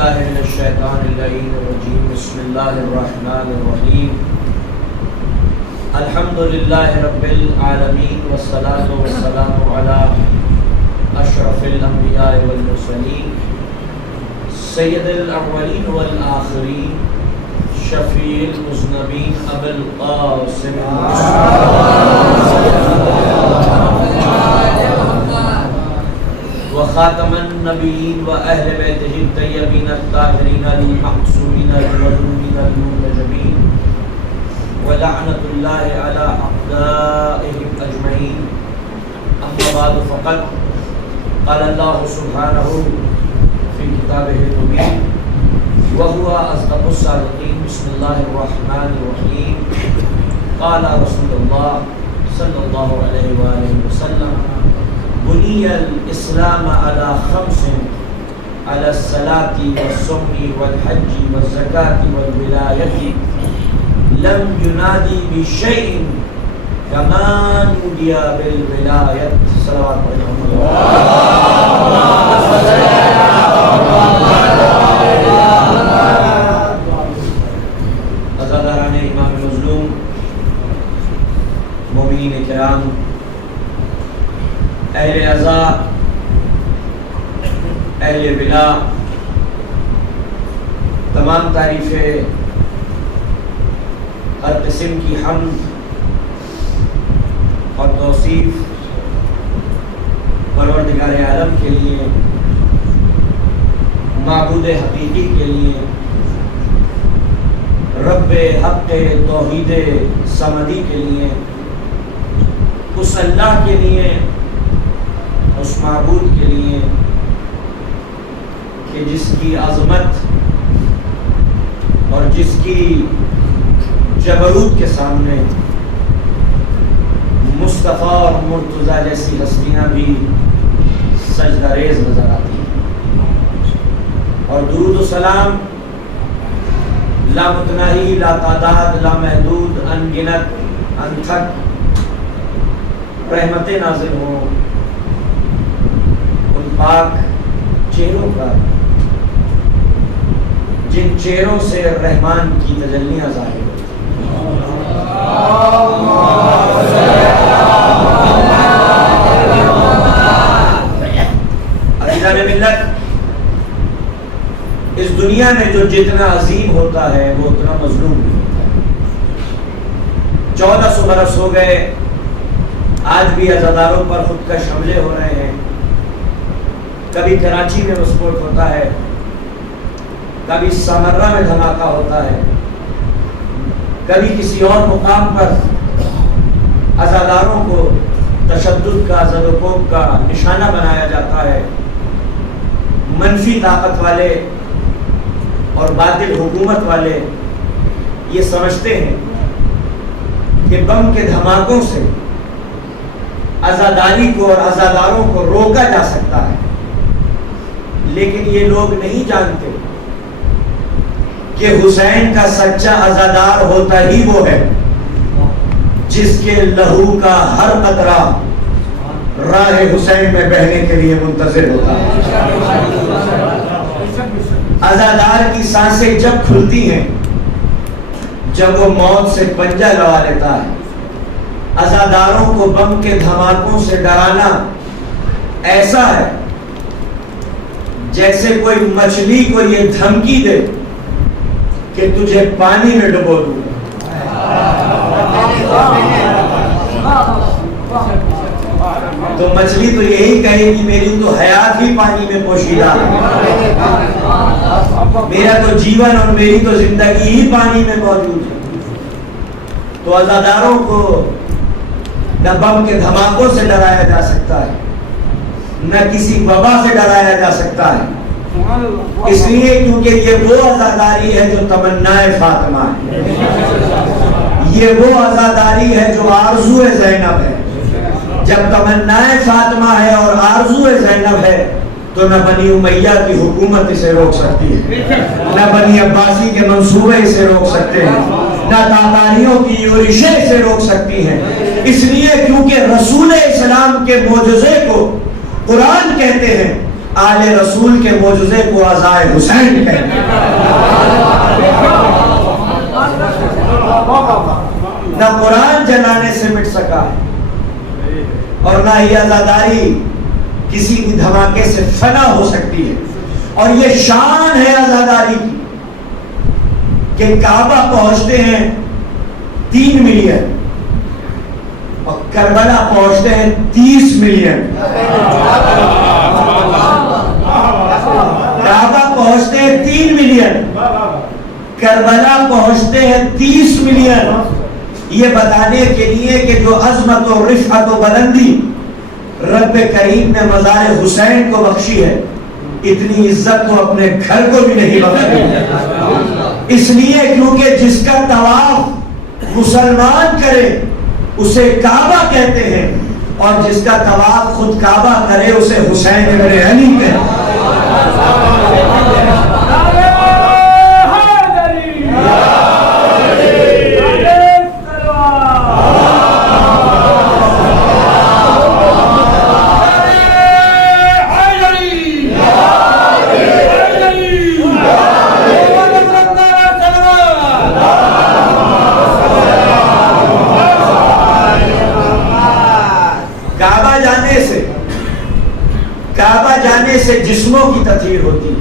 باللہ من الشیطان اللعین الرجیم بسم اللہ الرحمن الرحیم الحمدللہ رب العالمین والصلاة والسلام علی اشرف الانبیاء والمرسلین سید الاولین والآخرین شفیع المذنبین ابو القاسم وخاتم النبیین و اہل بیتہ الطیبین الطاہرین المعصومین المظلومین المنتجبین ولعنۃ اللہ علی اعدائهم اجمعین اما بعد فقد قال اللہ سبحانہ فی کتابہ المبین وهو اصدق الصادقین بسم اللہ الرحمن الرحیم قال رسول اللہ صلی اللہ علیہ وآلہ وسلم بني الإسلام على خمس على الصلاة والصوم والحج والزكاة والولاية لم ينادي بشيء كما نودي بالولاية صلوات عزاداران امام مظلوم مومنین کرام اہل عزا اہل بلا تمام تعریفیں ہر قسم کی حمد اور توصیف پروردگار عالم کے لیے معبود حقیقی کے لیے رب حق توحید صمدی کے لیے اس اللہ کے لیے اس معبود کے لیے کہ جس کی عظمت اور جس کی جبروت کے سامنے مصطفیٰ اور مرتضیٰ جیسی ہستیاں بھی سجدہ ریز نظر آتی ہیں، اور درود و سلام لامتناہی لا تعداد لا محدود انگنت انتھک رحمت نازل ہوں پاک چہروں پر جن چہروں سے رحمان کی تجلیاں ظاہر ہوتی عزیزان ملت، اس دنیا میں جو جتنا عظیم ہوتا ہے وہ اتنا مظلوم بھی ہوتا ہے۔ 1400 برس ہو گئے، آج بھی عزاداروں پر خودکش حملے ہو رہے ہیں۔ کبھی کراچی میں وسفوٹ ہوتا ہے، کبھی سامرہ میں دھماکہ ہوتا ہے، کبھی کسی اور مقام پر عزاداروں کو تشدد کا زد و کوب کا نشانہ بنایا جاتا ہے۔ منفی طاقت والے اور باطل حکومت والے یہ سمجھتے ہیں کہ بم کے دھماکوں سے عزاداری کو اور عزاداروں کو روکا جا سکتا ہے، لیکن یہ لوگ نہیں جانتے کہ حسین کا سچا عزادار ہوتا ہی وہ ہے جس کے لہو کا ہر قطرہ راہ حسین میں بہنے کے لیے منتظر ہوتا ہے۔ عزادار کی سانسیں جب کھلتی ہیں جب وہ موت سے پنجہ لوا لیتا ہے۔ عزاداروں کو بم کے دھماکوں سے ڈرانا ایسا ہے جیسے کوئی مچھلی کو یہ دھمکی دے کہ تجھے پانی میں ڈبو دوں۔ تو مچھلی تو یہی کہے گی میری تو حیات ہی پانی میں پوشیدہ ہے، میرا تو جیون اور میری تو زندگی ہی پانی میں موجود ہے۔ تو عزاداروں کو نہ بم کے دھماکوں سے ڈرایا جا سکتا ہے، نہ کسی وبا سے ڈرایا جا سکتا ہے، اس لیے کیونکہ یہ وہ عزاداری ہے جو تمنائے فاطمہ ہے، یہ وہ عزاداری ہے جو آرزو زینب ہے۔ جب تمنائے فاطمہ ہے اور آرزو زینب ہے تو نہ بنی امیہ کی حکومت اسے روک سکتی ہے، نہ بنی عباسی کے منصوبے اسے روک سکتے ہیں، نہ تاتاریوں کی یورشیں اسے روک سکتی ہیں۔ اس لیے کیونکہ رسول اسلام کے معجزے کو قرآن کہتے ہیں، آل رسول کے معجزے کو عزائے حسین کہتے ہیں۔ نہ قرآن جلانے سے مٹ سکا اور نہ یہ عزاداری کسی بھی دھماکے سے فنا ہو سکتی ہے۔ اور یہ شان ہے عزاداری کی کہ کعبہ پہنچتے ہیں 3 ملین اور کربلا پہنچتے ہیں 30 ملین۔ کعبہ پہنچتے ہیں 3 ملین، کربلا پہنچتے ہیں 30 ملین، یہ بتانے کے لیے کہ جو عظمت و رفعت و بلندی رب کریم نے مزار حسین کو بخشی ہے، اتنی عزت تو اپنے گھر کو بھی نہیں بخشی۔ اس لیے کیونکہ جس کا طواف مسلمان کرے اسے کعبہ کہتے ہیں، اور جس کا طواف خود کعبہ کرے اسے حسین ابن علی کہتے ہیں۔ کعبہ جانے سے جسموں کی تطہیر ہوتی ہے،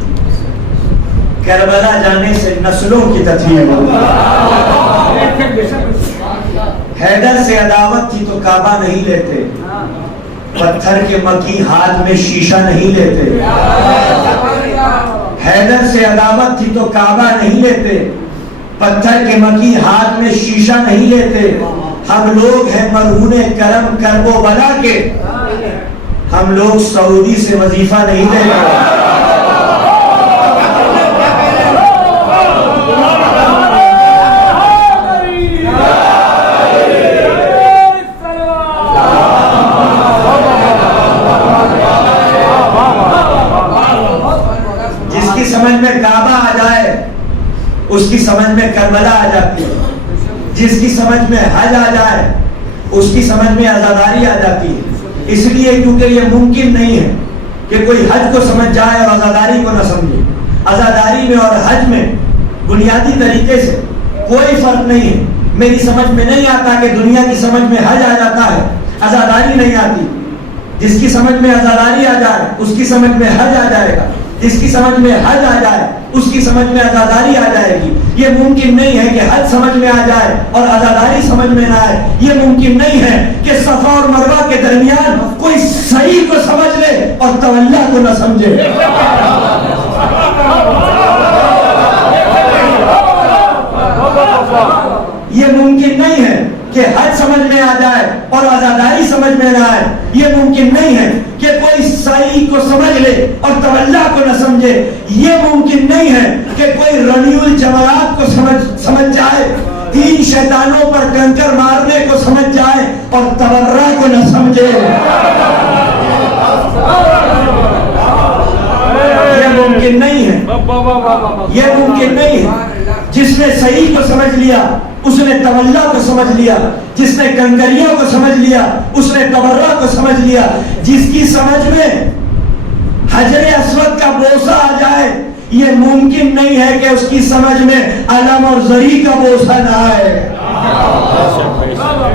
کربلا جانے سے نسلوں کی تطہیر ہوتی ہے۔ حیدر سے عداوت تھی تو کعبہ نہیں لیتے، پتھر کے مکی ہاتھ میں شیشہ نہیں لیتے۔ حیدر سے عداوت تھی تو کعبہ نہیں لیتے، پتھر کے مکی ہاتھ میں شیشہ نہیں لیتے۔ ہم لوگ ہیں مرہون کرم کرب و بلا کے، ہم لوگ سعودی سے وظیفہ نہیں دے رہے۔ جس کی سمجھ میں کعبہ آ جائے اس کی سمجھ میں کربلا آ جاتی ہے، جس کی سمجھ میں حج آ جائے اس کی سمجھ میں عزاداری آ جاتی ہے۔ اس لیے کیونکہ یہ ممکن نہیں ہے کہ کوئی حج کو سمجھ جائے اور عزاداری کو نہ سمجھے۔ عزاداری میں اور حج میں بنیادی طریقے سے کوئی فرق نہیں ہے۔ میری سمجھ میں نہیں آتا کہ دنیا کی سمجھ میں حج آ جاتا ہے، عزاداری نہیں آتی۔ جس کی سمجھ میں عزاداری آ جائے اس کی سمجھ میں حج آ جائے گا، جس کی سمجھ میں حج آ جائے اس کی سمجھ میں عزاداری آ جائے گی۔ یہ ممکن نہیں ہے کہ حج سمجھ میں آ جائے اور عزاداری سمجھ میں نہ آئے۔ یہ ممکن نہیں ہے کہ صفا اور مروہ کے درمیان کوئی صحیح کو سمجھ لے اور تولا کو نہ سمجھے۔ یہ ممکن نہیں ہے کہ حج سمجھ میں آ جائے اور عزاداری سمجھ میں نہ آئے۔ یہ ممکن نہیں ہے کہ کوئی صحیح کو سمجھ لے اور تولا کو نہ سمجھے۔ یہ ممکن نہیں ہے کہ کوئی رمی الجمرات کو سمجھ جائے، 3 شیطانوں پر کنکر مارنے کو سمجھ جائے اور تبرہ کو نہ سمجھے۔ یہ ممکن نہیں ہے، یہ ممکن نہیں ہے۔ جس نے صحیح کو سمجھ لیا اس نے تولا کو سمجھ لیا، جس نے کنکریوں کو سمجھ لیا اس نے تبرہ کو سمجھ لیا۔ جس کی سمجھ میں حجر اسود کا بوسہ آ جائے یہ ممکن نہیں ہے کہ اس کی سمجھ میں علم اور زری کا بوسہ نہ آئے۔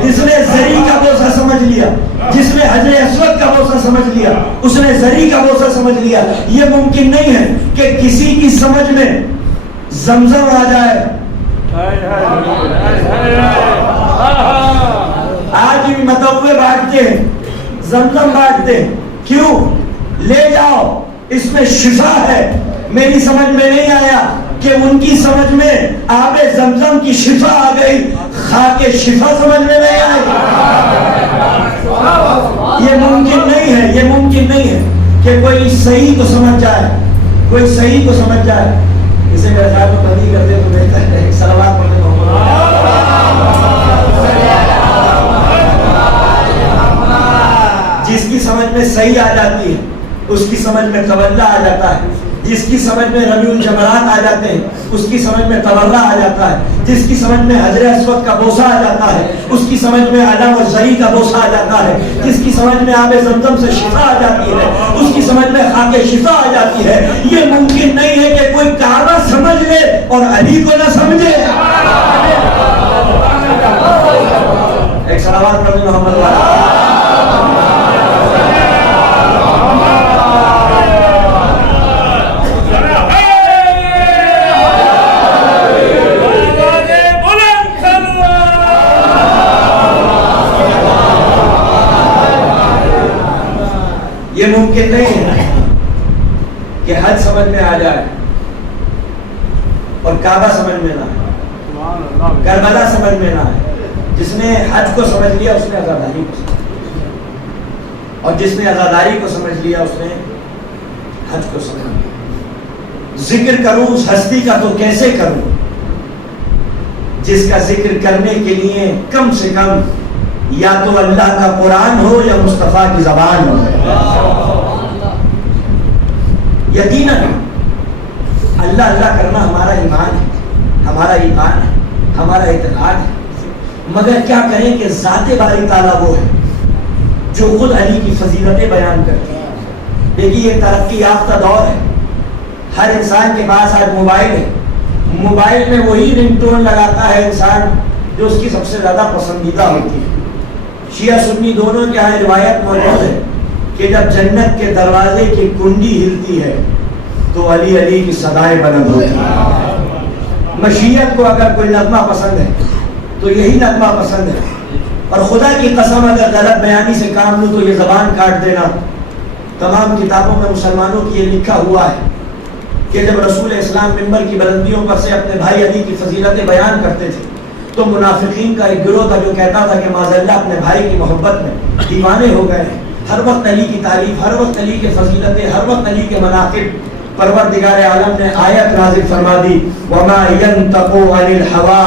جس نے زری کا بوسہ سمجھ لیا، جس نے حجر اسود کا بوسہ سمجھ لیا اس نے زری کا بوسہ سمجھ لیا۔ یہ ممکن نہیں ہے کہ کسی کی سمجھ میں زمزم آ جائے۔ آج بھی متوے بانٹتے ہیں، زمزم بانٹتے ہیں، کیوں؟ لے جاؤ اس میں شفا ہے۔ میری سمجھ میں نہیں آیا کہ ان کی سمجھ میں آب زمزم کی شفا آ گئی، خاک شفا سمجھ میں نہیں آئی۔ یہ ممکن نہیں ہے، یہ ممکن نہیں ہے کہ کوئی صحیح کو سمجھ جائے، کوئی صحیح کو سمجھ جائے۔ اسے میرے خیال میں بندی کر دے تو بہتر ہے۔ صلوات پڑھنے کو جس کی سمجھ میں صحیح آ جاتی ہے اس کی سمجھ میں تولا آ جاتا ہے، جس کی سمجھ میں رمی الجمرات آ جاتے ہیں اس کی سمجھ میں تبرہ آ جاتا ہے، جس کی سمجھ میں حجر اسود کا بوسہ آ جاتا ہے، اس کی سمجھ میں علم الزری کا بوسہ آ جاتا ہے، جس کی سمجھ میں آب زمزم سے شفا آ جاتی ہے، اس کی سمجھ میں خاک شفا آ جاتی ہے. یہ ممکن نہیں ہے کہ کوئی کعبہ سمجھ لے اور علی کو نہ سمجھے. ایک صلوات پڑھیں محمد یہ ممکن نہیں ہے کہ حج سمجھ میں آ جائے اور کعبہ سمجھ میں نہ آئے، کربلا سمجھ میں نہ آئے. جس نے حج کو سمجھ لیا اس نے عزاداری کو سمجھ لیا، اور جس نے عزاداری کو سمجھ لیا اس نے حج کو سمجھ لیا. ذکر کروں اس ہستی کا تو کیسے کروں جس کا ذکر کرنے کے لیے کم سے کم یا تو اللہ کا قرآن ہو یا مصطفیٰ کی زبان ہو. یقیناً اللہ اللہ کرنا ہمارا ایمان ہے، ہمارا ایمان ہے، ہمارا اعتقاد ہے. مگر کیا کریں کہ ذات باری تعالیٰ وہ ہے جو خود علی کی فضیلتیں بیان کرتی ہے. دیکھیے یہ ترقی یافتہ دور ہے، ہر انسان کے پاس آج موبائل ہے. موبائل میں وہی رنگ ٹون لگاتا ہے انسان جو اس کی سب سے زیادہ پسندیدہ ہوتی ہے. شیعہ سنی دونوں کے یہاں روایت موجود ہے کہ جب جنت کے دروازے کی کنڈی ہلتی ہے تو علی علی کی صدائیں بلند ہوتی ہیں. مشیت کو اگر کوئی نغمہ پسند ہے تو یہی نغمہ پسند ہے. اور خدا کی قسم اگر غلط بیانی سے کام لوں تو یہ زبان کاٹ دینا. تمام کتابوں میں مسلمانوں کی یہ لکھا ہوا ہے کہ جب رسول اسلام منبر کی بلندیوں پر سے اپنے بھائی علی کی فضیلتیں بیان کرتے تھے تو منافقین کا ایک گروہ تھا جو کہتا تھا کہ معاذاللہ اپنے بھائی کی محبت میں دیوانے ہو گئے ہیں. ہر وقت علی کی تعریف، ہر وقت علی کے فضیلتیں، ہر وقت علی کے مناقب. پروردگار عالم نے آیت نازل فرما دی وَمَا يَنْتَقُ عَنِ الْحَوَىٰ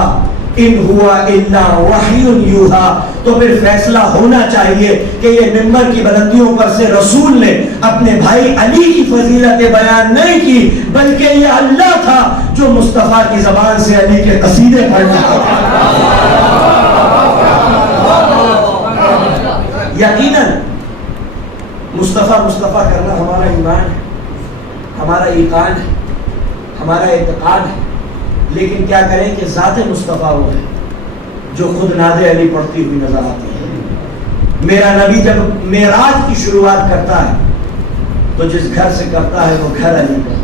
إِنْ هُوَ إِلَّا وَحْيٌ يُوحَىٰ. تو پھر فیصلہ ہونا چاہیے کہ یہ منبر کی بلندیوں پر سے رسول نے اپنے بھائی علی کی فضیلتیں بیان نہیں کی بلکہ یہ اللہ تھا جو مصطفیٰ کی زبان سے علی کے قصیدے پڑھ رہا تھا. یقیناً مصطفیٰ کرنا ہمارا ایمان ہے، ہمارا ایقان ہے، ہمارا اعتقاد ہے. لیکن کیا کریں کہ ذات مصطفیٰ وہ ہے جو خود ناد علی پڑھتی ہوئی نظر آتی ہے. میرا نبی جب معراج کی شروعات کرتا ہے تو جس گھر سے کرتا ہے وہ گھر علی کا.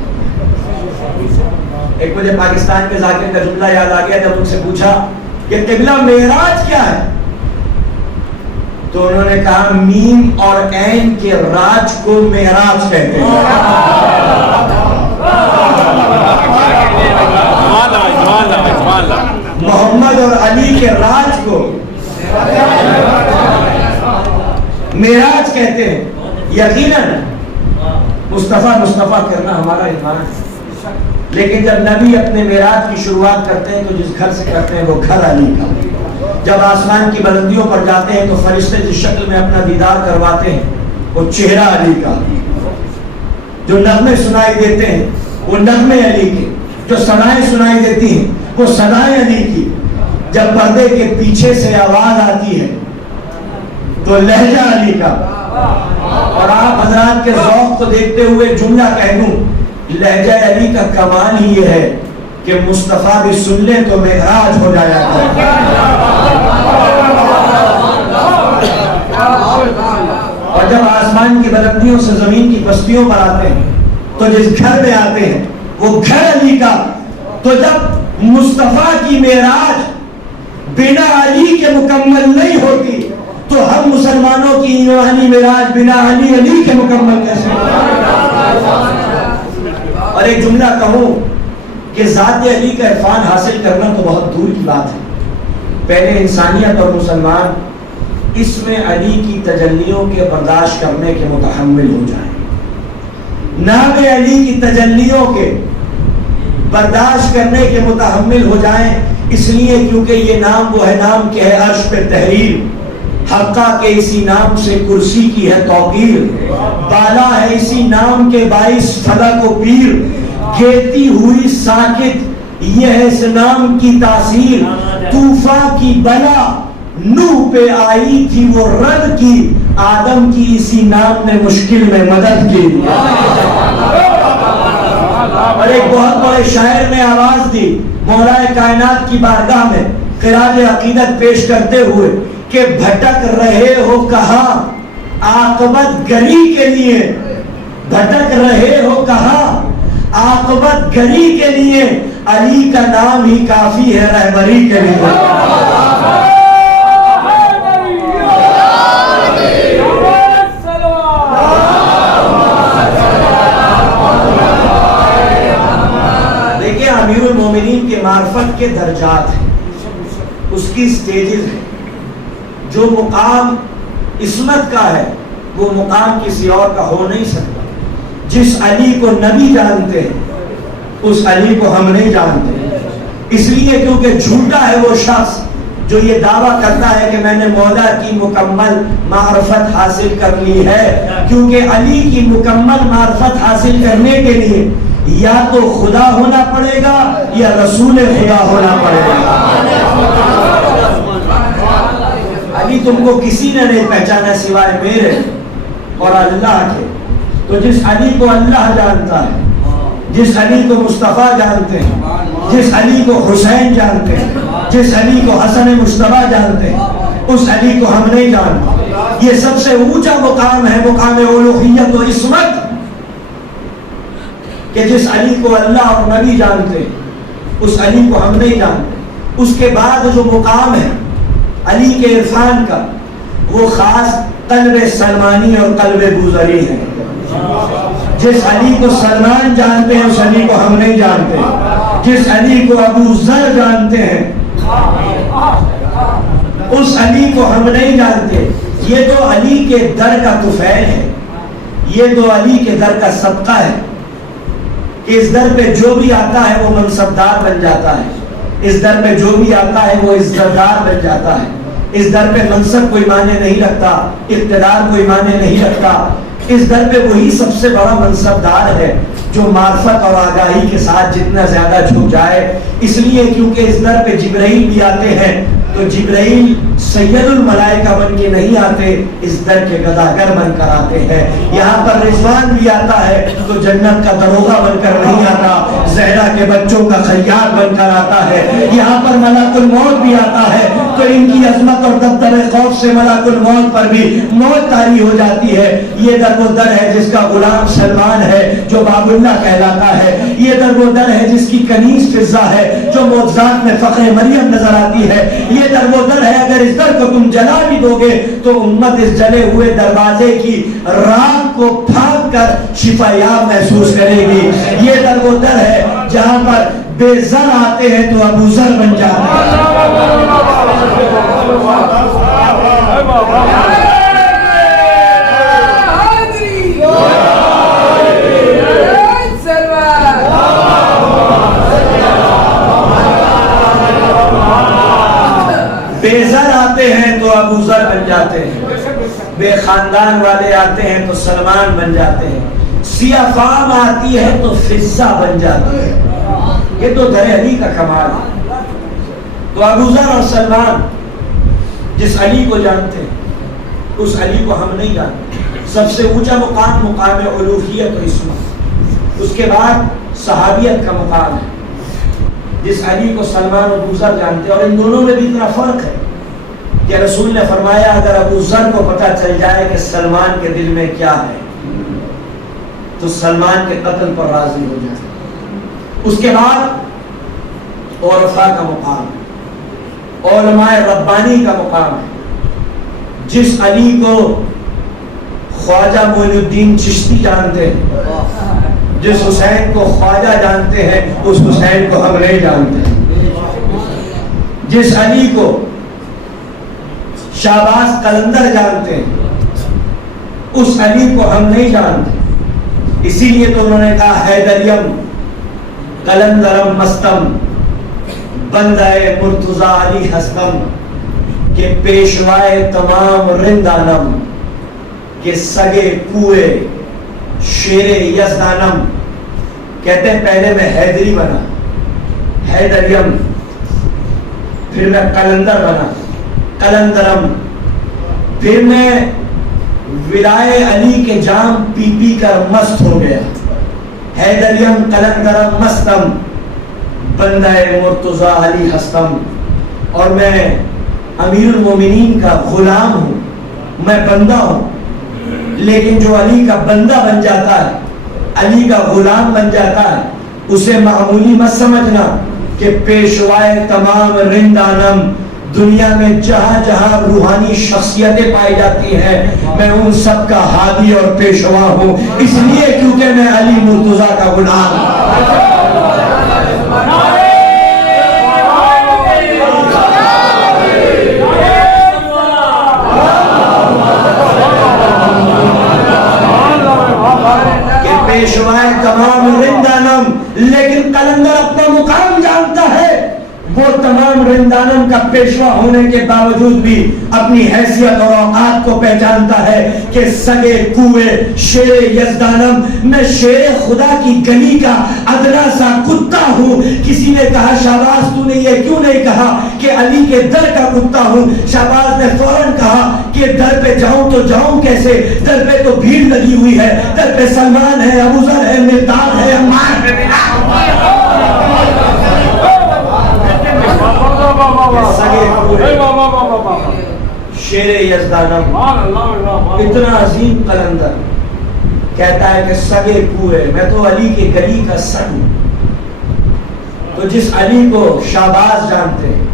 ایک مجھے پاکستان کے ذاکر کا جملہ یاد آ گیا جب ان سے پوچھا کہ قبلہ معراج کیا ہے تو انہوں نے کہا میم اور عین کے راج کو معراج کہتے ہیں. محمد اور علی کے راج کو معراج کہتے ہیں. یقیناً مصطفیٰ کرنا ہمارا ایمان ہے. لیکن جب نبی اپنے معراج کی شروعات کرتے ہیں تو جس گھر سے کرتے ہیں وہ گھر علی کا. جب آسمان کی بلندیوں پر جاتے ہیں تو فرشتے جس شکل میں اپنا دیدار کرواتے ہیں وہ چہرہ علی کا. جو نغمے سنائی دیتے ہیں وہ نغمے علی کے، جو صدائیں سنائی دیتی ہیں وہ صدائیں علی کی. جب پردے کے پیچھے سے آواز آتی ہے تو لہجہ علی کا. اور آپ حضرات کے ذوق کو دیکھتے ہوئے جملہ کہہ دوں، لہجہ علی کا کمال ہی یہ ہے کہ مصطفیٰ بھی سن لے تو معراج ہو جایا کرے. اور جب آسمان کی بلندیوں سے زمین کی بستیوں پر آتے ہیں تو جس گھر میں آتے ہیں وہ گھر علی کا. تو جب مصطفیٰ کی معراج بنا علی کے مکمل نہیں ہوتی تو ہم مسلمانوں کی ایمانی معراج بنا علی کے مکمل کیسے ہوتی؟ اور ایک جملہ کہوں کہ ذات علی کا عرفان حاصل کرنا تو بہت دور کی بات ہے. پہلے انسانیت اور مسلمان اس میں علی کی تجلیوں کے برداشت کرنے کے متحمل ہو جائیں. نام علی کی تجلیوں کے برداشت کرنے کے متحمل ہو جائیں، اس لیے کیونکہ یہ نام وہ ہے نام کہ ہے عرش پہ تحریر، حقہ کے اسی نام سے کرسی کی ہے توقیر، بالا ہے اسی نام کے باعث فلک و پیر، گرتی ہوئی ساکت یہ ہے اس نام کی تاثیر. طوفان کی بلا نوح پہ آئی تھی وہ رد کی, آدم کی اسی نام نے مشکل میں مدد کی. اور ایک بہت بڑے شاعر نے آواز دی مولا کائنات کی بارگاہ میں خراج عقیدت پیش کرتے ہوئے کہ بھٹک رہے ہو کہاں عاقبت گری کے لیے, بھٹک رہے ہو کہاں عاقبت گری کے لیے, علی کا نام ہی کافی ہے رہبری کے لیے. دیکھیں امیر المومنین کے معرفت کے درجات ہیں, اس کی سٹیجز ہیں. جو مقام عصمت کا ہے وہ مقام کسی اور کا ہو نہیں سکتا. جس علی کو نبی جانتے ہیں اس علی کو ہم نہیں جانتے, اس لیے کیونکہ جھوٹا ہے وہ شخص جو یہ دعویٰ کرتا ہے کہ میں نے مولا کی مکمل معرفت حاصل کر لی ہے. کیونکہ علی کی مکمل معرفت حاصل کرنے کے لیے یا تو خدا ہونا پڑے گا یا رسول خدا ہونا پڑے گا. علی تم کو کسی نے نہیں پہچانا سوائے میرے اور اللہ کے. تو جس علی کو اللہ جانتا ہے, جس علی کو مصطفیٰ جانتے ہیں, جس علی کو حسین جانتے ہیں, جس علی کو حسن مصطفیٰ جانتے ہیں, اس علی کو ہم نہیں جانتے. یہ سب سے اونچا مقام ہے, مقام الوہیت و عصمت, کہ جس علی کو اللہ اور نبی جانتے ہیں اس علی کو ہم نہیں جانتے. اس کے بعد جو مقام ہے علی کے عرفان کا وہ خاص قلب سلمانی اور قلب بوذری ہے. جس علی کو سلمان جانتے ہیں اس علی کو ہم نہیں جانتے. جس علی کو ابو ذر جانتے ہیں اس علی کو ہم نہیں جانتے. یہ تو علی کے در کا طفیل ہے, یہ تو علی کے در کا صدقہ ہے کہ اس در پہ جو بھی آتا ہے وہ منصبدار بن جاتا ہے, اس در پہ جو بھی آتا ہے وہ عزتدار بن جاتا ہے. اس در پہ منصب کوئی معنی نہیں رکھتا, اقتدار کوئی معنی نہیں رکھتا. اس در پہ وہی سب سے بڑا منصبدار ہے جو معرفت اور آگاہی کے ساتھ جتنا زیادہ جھک جائے. اس لیے کیونکہ اس در پہ جبرائیل بھی آتے ہیں تو جبرائیل سید الملائکہ بن کے نہیں آتے, اس در کے گداگر بن کر آتے ہیں. یہاں پر رضوان بھی آتا ہے تو جنت کا دروغہ بن کر نہیں آتا, زہرا کے بچوں کا خیاط بن کر آتا ہے. یہاں پر ملک الموت بھی آتا ہے تو ان کی عظمت اور دبدبے خوف سے ملک الموت پر بھی موت طاری ہو جاتی ہے. یہ در وہ در ہے جس کا غلام سلمان ہے جو باب اللہ کہلاتا ہے. یہ در وہ در ہے جس کی کنیز فضہ ہے جو معجزات میں فخر مریم نظر آتی ہے. یہ در وہ در ہے اگر اس در کو تم جلا بھی دو گے تو امت اس جلے ہوئے دروازے کی راگ کو پھاگ کر شفا یاب محسوس کرے گی. یہ در وہ در ہے جہاں پر بے زر آتے ہیں تو ابو ذر بن جاتے ہیں. بے زر آتے ہیں تو ابو ذر بن جاتے ہیں, بے خاندان والے آتے ہیں تو سلمان بن جاتے ہیں, سیاہ فام آتی ہے تو فضہ بن جاتی ہے. یہ تو در علی کا کمال ہے. تو ابو ذر اور سلمان جس علی کو جانتے ہیں اس علی کو ہم نہیں جانتے. سب سے اونچا مقام مقام الوہیت و عصمت. اس کے بعد صحابیت کا مقام ہے جس علی کو سلمان اور ابو ذر جانتے ہیں. اور ان دونوں میں بھی اتنا فرق ہے کہ رسول نے فرمایا اگر ابو ذر کو پتہ چل جائے کہ سلمان کے دل میں کیا ہے تو سلمان کے قتل پر راضی ہو جائے. اس کے بعد عرفاء کا مقام ہے, علماء ربانی کا مقام ہے. جس علی کو خواجہ معین الدین چشتی جانتے ہیں, جس حسین کو خواجہ جانتے ہیں اس حسین کو ہم نہیں جانتے. جس علی کو شہباز قلندر جانتے ہیں اس علی کو ہم نہیں جانتے. اسی لیے تو انہوں نے کہا حیدریم قلندرم مستم بندہ مرتضی علی ہستم کہ پیشوائے تمام رندانم کہ سگے کوئے شیر یزدانم. کہتے ہیں پہلے میں حیدری بنا حیدریم، پھر میں قلندر بنا، قلندرم، پھر میں ولائے علی کے جام پی پی کر مست ہو گیا، حیدریم قلندرم مستم، بندہ مرتضی علی ہستم، اور میں امیر المومنین کا غلام ہوں، میں بندہ ہوں، لیکن جو علی کا بندہ بن جاتا ہے، علی کا غلام بن جاتا ہے، اسے معمولی مت سمجھنا کہ پیشوائے تمام رندانم، دنیا میں جہاں جہاں روحانی شخصیتیں پائی جاتی ہیں میں ان سب کا ہادی اور پیشوا ہوں، اس لیے کیونکہ میں علی مرتضیٰ کا غلام ہوں۔ پیشوائے تمام رندانم، لیکن قلندر اپنا مقام جانتا ہے، وہ تمام رندانم کا پیشوا ہونے کے باوجود بھی اپنی حیثیت اور اوقات کو پہچانتا ہے کہ سگے کوئے شیر یزدانم، میں شیر خدا کی گلی کا ادنا سا کتا ہوں۔ کسی نے کہا شہباز تو نے یہ کیوں نہیں کہا کہ علی کے در کا کتا ہوں؟ شہباز نے فوراً کہا کہ در پہ جاؤں تو جاؤں کیسے، در پہ تو بھیڑ لگی ہوئی ہے، در پہ سلمان ہے، ابو ذر ہے، مقداد ہے، عمار ہے، شیر یزدانم، اتنا عظیم قلندر کہتا ہے کہ سگے کوئے، میں تو علی کے گلی کا سگ ہوں۔ تو جس علی کو شہباز جانتے ہیں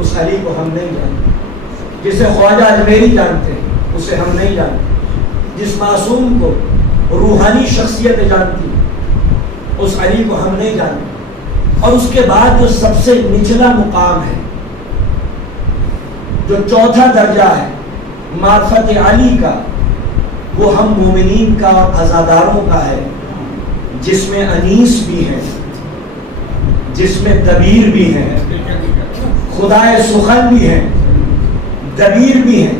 اس علی کو ہم نہیں جانتے، جسے خواجہ اجمیری جانتے ہیں اسے ہم نہیں جانتے، جس معصوم کو روحانی شخصیت جانتی اس علی کو ہم نہیں جانتے۔ اور اس کے بعد جو سب سے نچلا مقام ہے، جو چوتھا درجہ ہے معرفت علی کا، وہ ہم مومنین کا اور عزاداروں کا ہے، جس میں انیس بھی ہے، جس میں دبیر بھی ہے، خدائے سخن بھی ہے، دبیر بھی ہے۔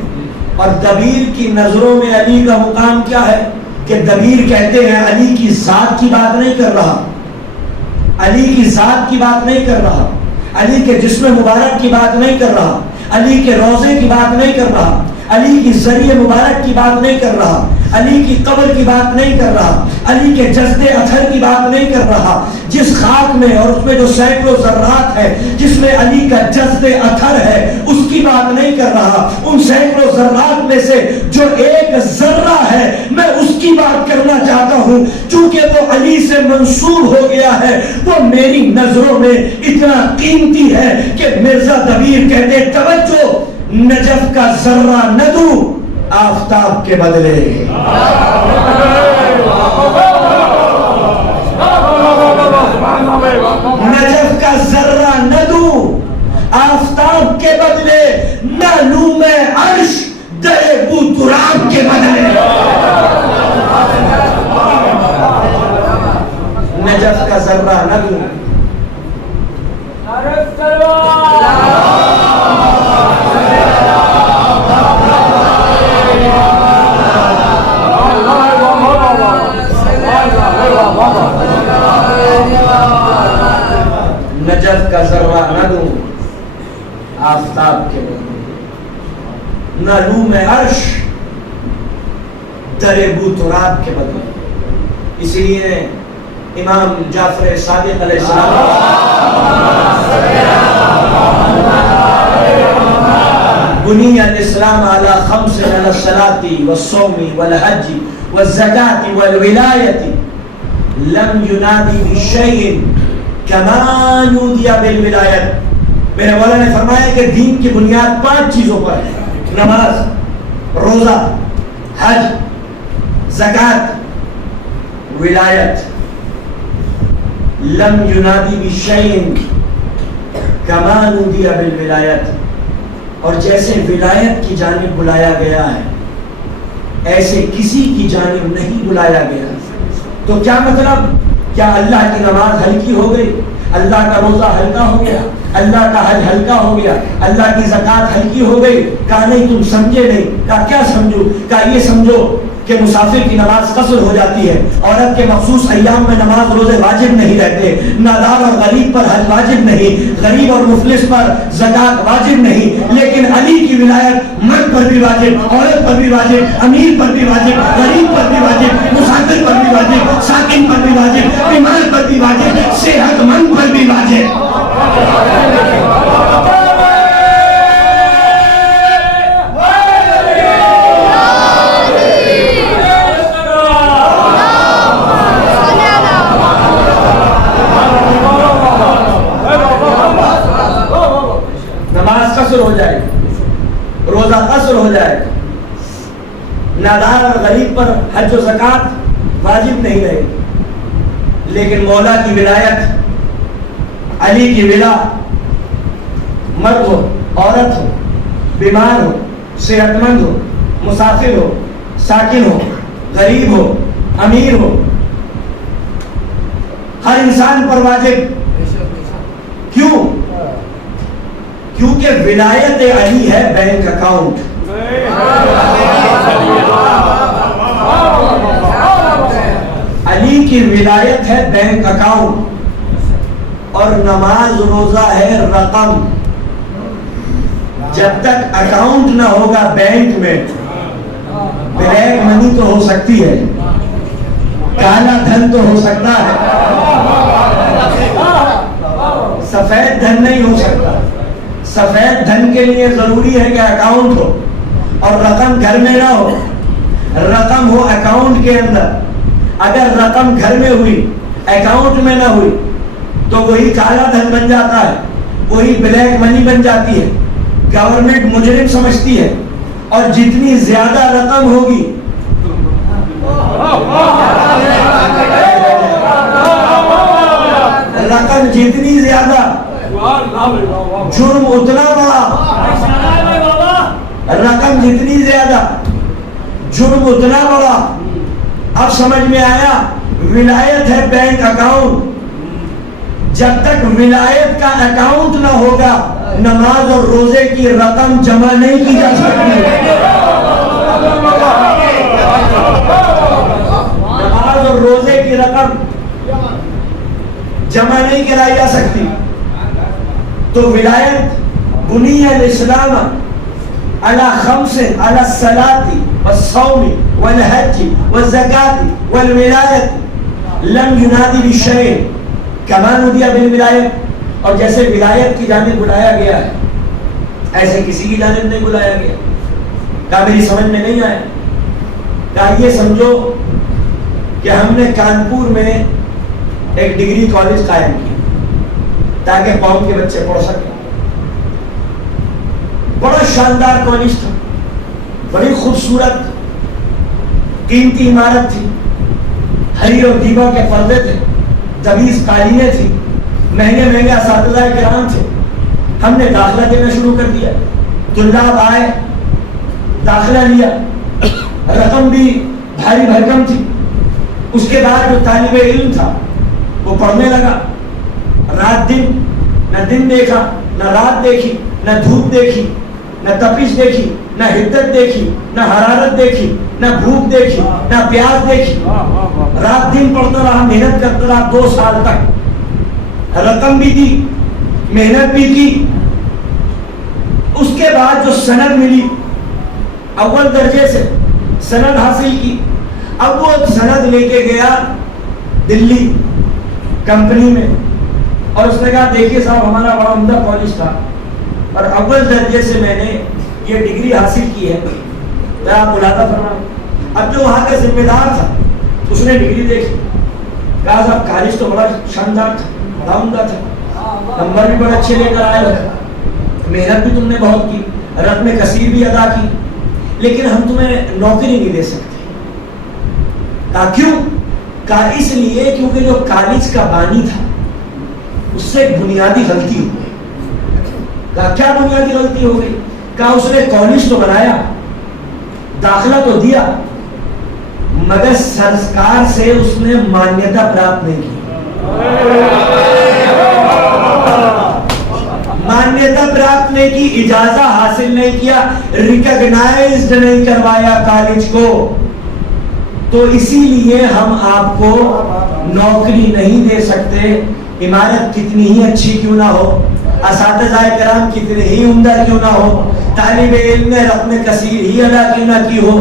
اور دبیر کی نظروں میں علی کا مقام کیا ہے کہ دبیر کہتے ہیں علی کی ذات کی بات نہیں کر رہا، علی کی ذات کی بات نہیں کر رہا، علی کے جسم مبارک کی بات نہیں کر رہا، علی کے روضے کی بات نہیں کر رہا، علی کی ذریعہ مبارک کی بات نہیں کر رہا، علی کی قبر کی بات نہیں کر رہا، علی کے جسد اطہر کی بات نہیں کر رہا۔ جس خاک میں اور اس میں جو سینکڑوں ذرات ہے، جس میں علی کا جسد اطہر ہے، اس کی بات نہیں کر رہا۔ ان سینکڑوں ذرات میں سے جو ایک ذرہ ہے میں اس کی بات کرنا چاہتا ہوں، چونکہ وہ علی سے منسوب ہو گیا ہے، وہ میری نظروں میں اتنا قیمتی ہے کہ مرزا دبیر کہتے توجہ، نجف کا ذرہ نہ دوں آفتاب کے بدلے، نجف کا ذرہ نہ دوں آفتاب کے بدلے، نہ لوں میں عرش درے بو تراب کے بدلے، نجف کا ذرہ نہ دوں۔ نجف کا ذرہ نہ دوں آفتاب کے بدلے، نہ لوں میں عرش در بو تراب کے بدلے۔ اسی لیے امام جعفر صادق علیہ السلام بنی الاسلام علی خمس علی الصلاة والصوم والحج والزکاة والولایت لم ینادی بشیء کما نودی بالولایت۔ میرے مولا نے فرمایا کہ دین کی بنیاد 5 چیزوں پر ہے، نماز، روزہ، حج، زکات، ولایت۔ لم ینادی بشیء کما نودی بالولایت، اور جیسے ولایت کی جانب بلایا گیا ہے ایسے کسی کی جانب نہیں بلایا گیا۔ تو کیا مطلب؟ کیا اللہ کی نماز ہلکی ہو گئی، اللہ کا روزہ ہلکا ہو گیا، اللہ کا حج ہلکا ہو گیا، اللہ کی زکات ہلکی ہو گئی؟ کہا نہیں، تم سمجھے نہیں۔ کہا کیا سمجھو؟ کہا یہ سمجھو کہ مسافر کی نماز قصر ہو جاتی ہے، عورت کے مخصوص ایام میں نماز روزے واجب نہیں رہتے، نادار اور غریب پر حج واجب نہیں، غریب اور مفلس پر زکات واجب نہیں، لیکن علی کی ولایت مرد پر بھی واجب، عورت پر بھی واجب، امیر پر بھی واجب، غریب پر بھی واجب، مسافر پر بھی واجب، ساکن پر بھی واجب، بیمار پر بھی واجب، صحت مند پر بھی واجب۔ نماز قصر ہو جائے، روزہ قصر ہو جائے، نادار اور غریب پر حج و زکات واجب نہیں رہے، لیکن مولا کی ولایت، علی کی ولا، مرد ہو، عورت ہو، بیمار ہو، صحت مند ہو، مسافر ہو، ساکن ہو، غریب ہو، امیر ہو، ہر انسان پر واجب۔ کیوں؟ کیونکہ ولایت علی ہے بینک اکاؤنٹ۔ علی کی ولایت ہے بینک اکاؤنٹ، اور نماز روزہ ہے رقم۔ جب تک اکاؤنٹ نہ ہوگا بینک میں، بلیک منی تو ہو سکتی ہے، کالا دھن تو ہو سکتا ہے، سفید دھن نہیں ہو سکتا۔ سفید دھن کے لیے ضروری ہے کہ اکاؤنٹ ہو، اور رقم گھر میں نہ ہو، رقم ہو اکاؤنٹ کے اندر۔ اگر رقم گھر میں ہوئی، اکاؤنٹ میں نہ ہوئی، تو وہی کالا دھن بن جاتا ہے، وہی بلیک منی بن جاتی ہے، گورنمنٹ مجرم سمجھتی ہے، اور جتنی زیادہ رقم ہوگی رقم جتنی زیادہ جرم اتنا بڑا، رقم جتنی زیادہ جرم اتنا بڑا۔ اب سمجھ میں آیا؟ ولایت ہے بینک اکاؤنٹ۔ جب تک ولایت کا اکاؤنٹ نہ ہوگا، نماز اور روزے کی رقم جمع نہیں کی جا سکتی، نماز اور روزے کی رقم جمع نہیں کرائی جا سکتی۔ تو ولایت بنی الاسلام علی خمس، علی الصلاۃ والصوم والحج والزکاۃ والولایت لم ینادی بالشیء کما نودی بالولایت۔ اور جیسے ولایت کی جانب بلایا گیا ہے، ایسے کسی کی جانب نہیں بلایا گیا۔ کہا میری سمجھ میں نہیں آیا؟ کہا یہ سمجھو کہ ہم نے کانپور میں ایک ڈگری کالج قائم کیا تاکہ قوم کے بچے پڑھ سکیں۔ بڑا شاندار کالج تھا، بڑی خوبصورت قیمتی عمارت تھی، ہری اور دیبا کے پردے تھے، دبیز قالینیں تھی، مہنگے مہنگے اساتذہ کرام تھے۔ ہم نے داخلہ دینا شروع کر دیا، طلاب آئے، داخلہ لیا، رقم بھی بھاری بھرکم تھی۔ اس کے بعد جو طالب علم تھا وہ پڑھنے لگا، رات دن، نہ دن دیکھا، نہ رات دیکھی، نہ دھوپ دیکھی، نہ تپش دیکھی، نہ حدت دیکھی، نہ حرارت دیکھی، نہ بھوک دیکھی، نہ پیاس دیکھی، رات دن پڑھتا رہا، محنت کرتا رہا 2 سال تک، رقم بھی دی، محنت بھی کی۔ اس کے بعد جو سند ملی، اول درجے سے سند حاصل کی، اب وہ سند لے کے گیا دلی کمپنی میں، اور اس نے کہا دیکھیے صاحب ہمارا بڑا عمدہ کالج تھا اور اول درجے سے میں نے یہ ڈگری حاصل کی ہے، میں آپ ملاحظہ فرمائیں۔ اب جو وہاں کا ذمہ دار تھا اس نے ڈگری دیکھی، کہا صاحب کالج تو بڑا شاندار تھا، بڑا عمدہ تھا، نمبر بھی بڑے اچھے لے کر آئے ہو، محنت بھی تم نے بہت کی، رقم کثیر بھی ادا کی، لیکن ہم تمہیں نوکری نہیں دے سکتے۔ کہا کیوں؟ کہا اس لیے کیونکہ جو کالج کا بانی تھا اس سے ایک بنیادی غلطی ہو گئی۔ کہا کیا بنیادی غلطی ہو گئی؟ کہا اس نے کالج تو بنایا، داخلہ تو دیا، مگر سرکار سے اس نے مانیتا پراپت نہیں کی، مانیتا پراپت نہیں کی، اجازت حاصل نہیں کیا، ریکگنائزڈ نہیں کروایا کالج کو۔ تو اسی لیے ہم آپ کو نوکری نہیں دے سکتے، عمارت کتنی ہی اچھی کیوں نہ ہو، اساتذہ کرام کتنے ہی عمدہ کیوں نہ ہو، طالب علم نے رقم کثیر ہی ادا کیوں نہ کی ہو،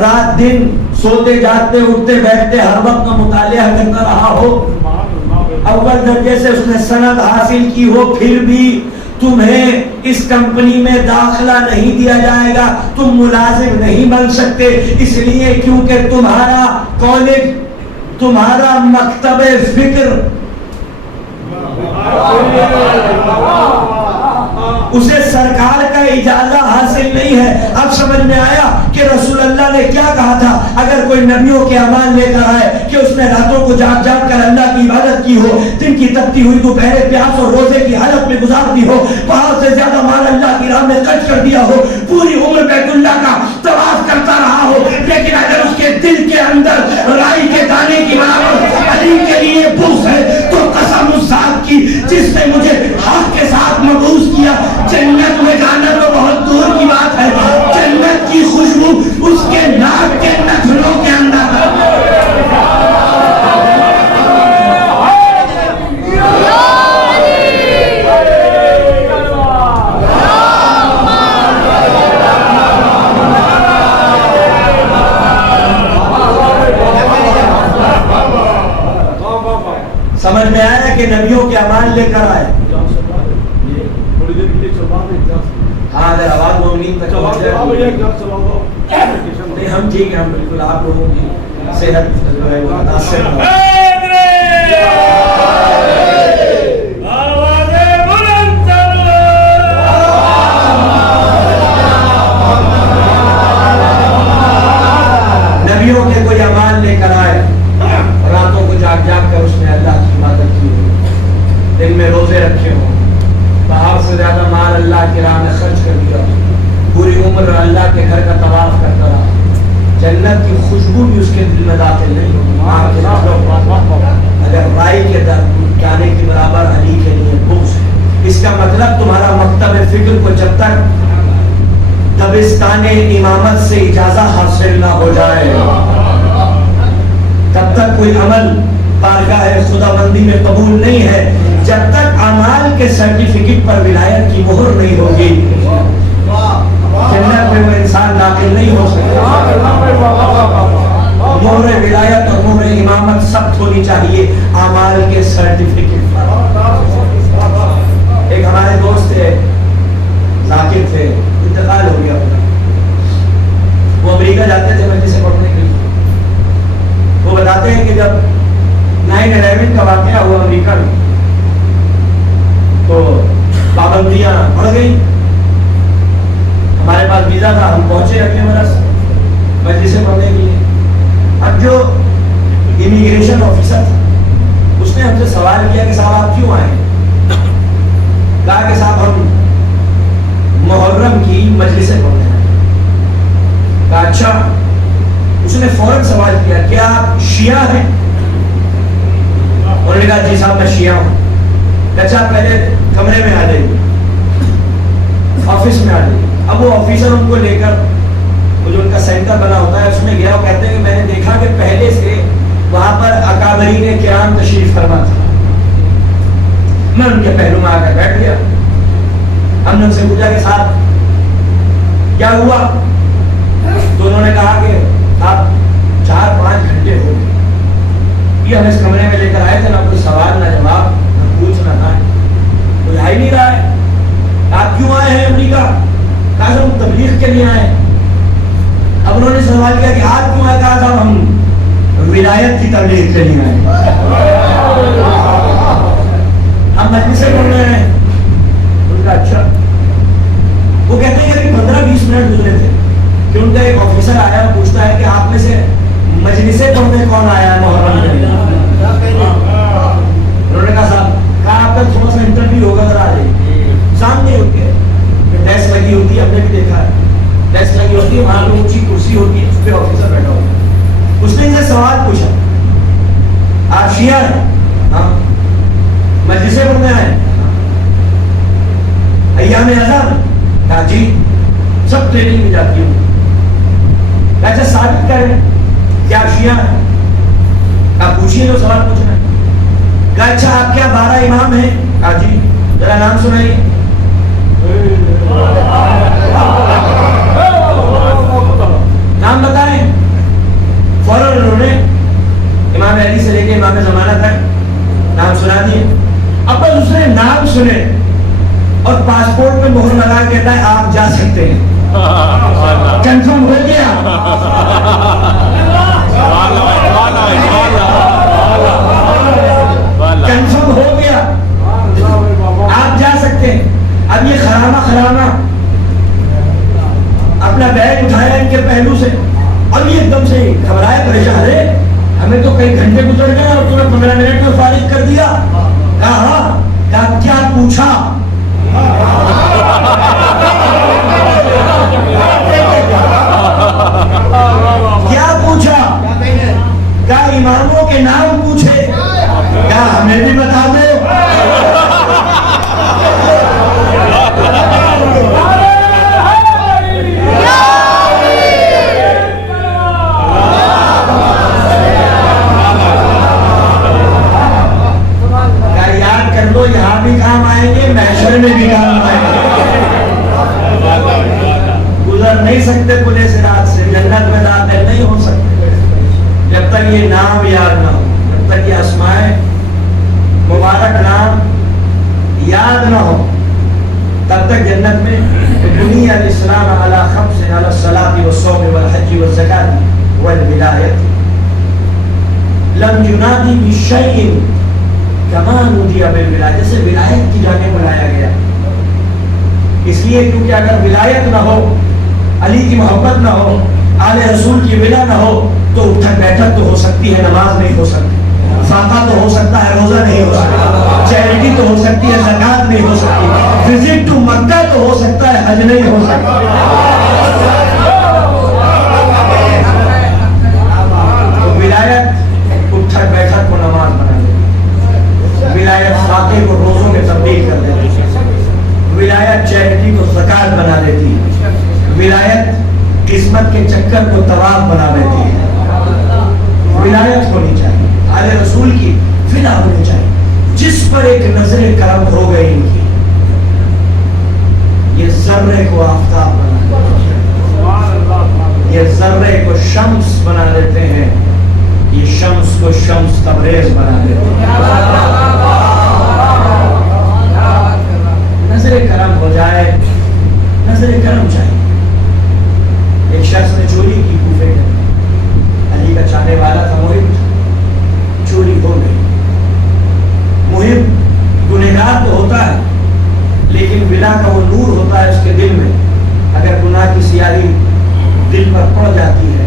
رات دن سوتے جاگتے اٹھتے بیٹھتے ہر وقت کا مطالعہ کرتا رہا ہو، اول درجے سے اس نے سند حاصل کی ہو، پھر بھی تمہیں اس کمپنی میں داخلہ نہیں دیا جائے گا، تم ملازم نہیں بن سکتے، اس لیے کیونکہ تمہارا کالج، تمہارا مکتب فکر اسے سرکار کا اجازہ حاصل نہیں ہے۔ اب سمجھ میں آیا کہ رسول اللہ نے کیا کہا تھا، اگر کوئی نبیوں کے اعمال لے کر آئے کہ اس نے راتوں کو جاگ جاگ کر اللہ کی عبادت کی ہو، دن کی تپتی ہوئی دوپہر پیاس اور روزے کی حالت میں گزار دی ہو، بہت سے زیادہ مال اللہ کی راہ میں خرچ کر دیا ہو، پوری عمر بیت اللہ کا طواف کرتا رہا ہو، لیکن اگر اس کے دل کے اندر رائی کے دانے کی برابر علی کے لیے بغض ہے تو قسم اس ذات کی جس نے مجھے حق کے ساتھ مبعوث کیا، جنت میں جانا تو بہت دور کی بات ہے، جنت کی خوشبو اس کے ناک کے نتھنوں کے اندر ہے۔ سمجھ میں آیا کہ نبیوں کے اعمال لے کر آئے۔ ہاں اگر آواز مومنین تک پہنچ جائے نہیں ہم ٹھیک ہیں، ہم بالکل آپ لوگوں کی صحت متاثر ہو۔ نبیوں کے کوئی اعمال لے کر آئے، راتوں کو جاگ جاگ کر اس نے اللہ کی عبادت کی ہو، دن میں روزے رکھے ہوں، بہت سے زیادہ مال اللہ کی راہ میں خرچ کر دیا، پوری عمر اللہ کے گھر کا طواف کرتا رہا، جنت کی خوشبو بھی اس کے دل میں داخل نہیں ہوگی۔ اگر رائی کے دانے کی برابر علی کے لیے بغض ہے، اس کا مطلب تمہارا مکتب فکر کو جب تک دبستان امامت سے اجازت حاصل نہ ہو جائے تب تک کوئی عمل بارگاہ خدا بندی میں قبول نہیں ہے، جب تک اعمال کے سرٹیفکیٹ پر ولایت کی مہر نہیں ہوگی جنت میں وہ انسان داخل نہیں ہو سکتا۔ مہر ولایت اور مہر امامت سخت ہونی چاہیے اعمال کے سرٹیفکیٹ پر۔ ایک ہمارے دوست تھے، ذاکر تھے، انتقال ہو گیا، وہ امریکہ جاتے تھے مجلس سے پڑھنے کے لیے۔ وہ بتاتے ہیں کہ جب 9/11 کا واقعہ ہوا امریکہ میں تو پابندیاں بڑھ گئی، ہمارے پاس ویزا تھا، ہم پہنچے اگلے برس مجلس سے پڑھنے کے لیے۔ اب جو امیگریشن آفیسر تھا اس نے ہم سے سوال کیا کہ صاحب آپ کیوں آئے؟ کہا کہ صاحب ہم محرم کی مجلس سے پڑھنے آئے۔ کہا اچھا۔ اس نے فوراً سوال کیا کیا آپ شیعہ ہیں؟ انہوں نے کہا جی صاحب میں شیعہ ہوں۔ اچھا پہلے کمرے میں آ جائیے، آفس میں آ جائیے۔ اب وہ آفیسر ان کو لے کر وہ جو ان کا سینٹر بنا ہوتا ہے اس میں گیا، وہ کہتے ہیں کہ میں نے دیکھا کہ پہلے سے وہاں پر اکابرین کرام تشریف فرما تھا۔ میں ان کے پہلو میں آ کر بیٹھ گیا۔ ہم نے ان سے پوچھا کہ صاحب کیا ہوا؟ تو انہوں نے کہا کہ آپ 4-5 گھنٹے ہو گئے یہ ہم اس کمرے میں لے کر آئے تھے، نہ کوئی سوال نہ جواب نہ پوچھ نہ تھا، کوئی آ ہی نہیں رہا ہے۔ آپ کیوں آئے ہیں امریکہ؟ کہا ہم تبلیغ کے لیے آئے۔ اب انہوں نے سوال کیا کہ آپ کیوں آئے؟ کہا صاحب ہم ولایت کی تبلیغ کے لیے آئے، ہم مجلس سے پڑھ رہے ہیں۔ ان کا اچھا۔ وہ کہتے ہیں کہ 15-20 منٹ گزرے تھے کہ ان کا ایک آفیسر آیا پوچھتا ہے کہ آپ میں سے مجلسیں پڑھنے کون آیا ہے محرم میں؟ انہوں نے کہا صاحب کہا آپ کا تھوڑا سا انٹرویو ہوگا ذرا آ جائیے۔ سامنے ہوتی ہے ڈیسک لگی ہوتی ہے، ہم نے بھی دیکھا ہے ڈیسک لگی ہوتی ہے، وہاں پہ اونچی کرسی ہوتی ہے، اس پہ آفیسر بیٹھا ہوتا ہے۔ اس نے ان سے سوال پوچھا آپ شیعہ ہیں؟ ہاں۔ مجلسیں پڑھنے آئے؟ ایام اعظم؟ کہا جی سب ٹریننگ میں جاتی ہوں۔ اچھا ثابت کریں کیا آپ شیعہ ہیں؟ آپ پوچھیے جو سوال پوچھنا ہے. کہا اچھا آپ کیا 12 امام ہیں؟ کہا جی. ذرا نام سنائیے. نام بتائیں. فوراً انہوں نے امام علی سے لے کے امام زمانہ تک نام سنا دیے. اب بس اس نے نام سنے اور پاسپورٹ پہ مہر لگا کے کہتا ہے آپ جا سکتے ہیں. کنفرم ہو گیا. کنفرم ہو گیا آپ جا سکتے ہیں. اب یہ خرامہ اپنا بیگ اٹھایا ان کے پہلو سے اور یہ ایک دم سے گھبرائے پریشان ہے. ہمیں تو کئی گھنٹے گزر گئے اور تمہیں 15 منٹ میں فارغ کر دیا. کہا کیا پوچھا؟ کیا پوچھا؟ کیا اماموں کے نام پوچھے؟ کیا ہمیں بھی بتا دو. یاد کر لو یہاں بھی کام آئیں گے, محشر میں بھی کام آئیں گے. گزر نہیں سکتے پلے صراط سے, جنت میں داخل نہیں ہو سکتے جب تک یہ نام یاد نہ ہو, جب تک یہ اسماء مبارک نام یاد نہ ہو, تب تک جنت میں. بنی الاسلام علی خمس علی الصلاۃ والصوم والحج والزکاۃ والولایۃ لم ینادی بشیء کما نودی بالولایۃ. جیسے ولایت کی جانب بلایا گیا, اس لیے کیونکہ اگر ولایت نہ ہو, علی کی محبت نہ ہو, آل رسول کی ولا نہ ہو, تو اٹھک بیٹھک تو ہو سکتی ہے, نماز نہیں ہو سکتی. فاقہ تو ہو سکتا ہے, روزہ نہیں ہو سکتا. چیریٹی تو ہو سکتی ہے, زکات نہیں ہو سکتی. وزٹ ٹو مکہ تو ہو سکتا ہے, حج نہیں ہو سکتا. تو ولایت اٹھک بیٹھک کو نماز بنا دیتی, ولایت فاقے کو روزوں میں تبدیل کر دیتی, ولایت چیریٹی کو زکات بنا دیتی, ولایت قسمت کے چکر کو طواف بنا دیتی ہے. ولایت ہونی چاہیے, آل رسول کی ولا ہونی چاہیے. جس پر ایک نظر کرم ہو گئی ان کی, یہ ذرے کو آفتاب بنا دیتے ہیں, یہ ذرے کو شمس بنا دیتے ہیں, یہ شمس کو شمس تبریز بنا دیتے ہیں. نظر کرم ہو جائے, نظر کرم چاہیے. ایک شخص نے چوری کی کوفے کے, علی کا چاہنے والا تھا, محب, چوری ہو گئی. محب گنہگار تو ہوتا ہے, لیکن ولا کا وہ نور ہوتا ہے اس کے دل میں. اگر گناہ کی سیاہی دل پر پڑ جاتی ہے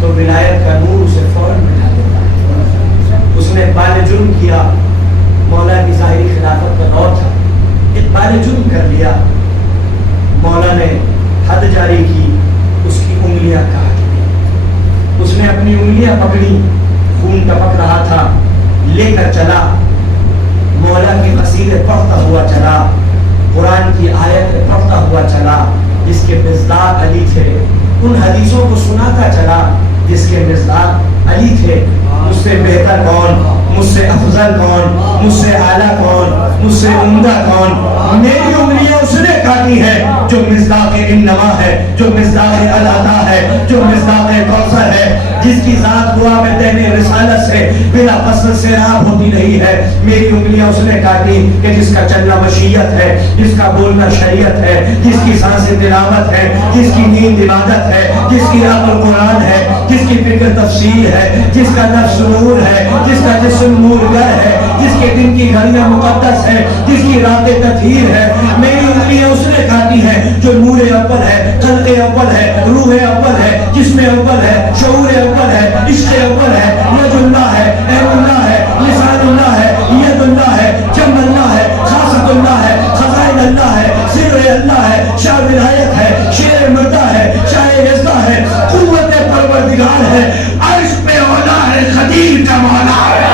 تو ولایت کا نور اسے فوراً مٹا دیتا ہے. اس نے بال جرم کیا, مولا کی ظاہری خلافت کا دور تھا, ایک بال جرم کر لیا. مولا نے حد جاری کی, اس کی انگلیاں کاٹ دی. اس نے اپنی انگلیاں پکڑی, خون ٹپک رہا تھا, لے کر چلا, مولا کے قصیدے پڑھتا ہوا چلا, قرآن کی آیت پڑھتا ہوا چلا جس کے مصداق علی تھے. ان حدیثوں کو سناتا چلا جس کے مصداق علی تھے. مجھ سے بہتر کون, مجھ سے افضل کون, مجھ سے اعلیٰ کون, مجھ سے عمدہ کون. میری انگلیاں اس نے کاٹی ہے جو مصداق انما ہے, جو مصداق العطا ہے, جو مصداق کوثر ہے, جس کی ذات دعا میں تہنے رسالت سے بلا فصل سے آپ ہوتی نہیں ہے. میری انگلیاں اس نے کاٹی کہ جس کا چلنا مشیت ہے, جس کا بولنا شریعت ہے, جس کی سانسیں تلاوت ہے, جس کی نیند عبادت ہے, جس کی عقل قرآن ہے, جس کی فکر تفسیر ہے, جس کا نفس نور ہے, جس کا جسم نورگر ہے, جس کے دن کی گھڑیاں مقدس ہے, جس کی راتیں تطہیر ہے. میری انگلیاں اس نے کاٹی ہے جو نور اول ہے, خلق اول ہے, روح اول ہے, جسم اول ہے, شعور اول ہے, عشق اول ہے, وجہ اللہ ہے, ایم اللہ ہے, لسان اللہ ہے, ید اللہ ہے, جم اللہ ہے, خاصت اللہ ہے, خزائن اللہ ہے, سر اللہ ہے, شاہ ولایت ہے, شیر مردہ ہے, شاہ یزدہ ہے, قوت پروردگار ہے, عرش پہ اولا ہے, خدیر کا مولا ہے.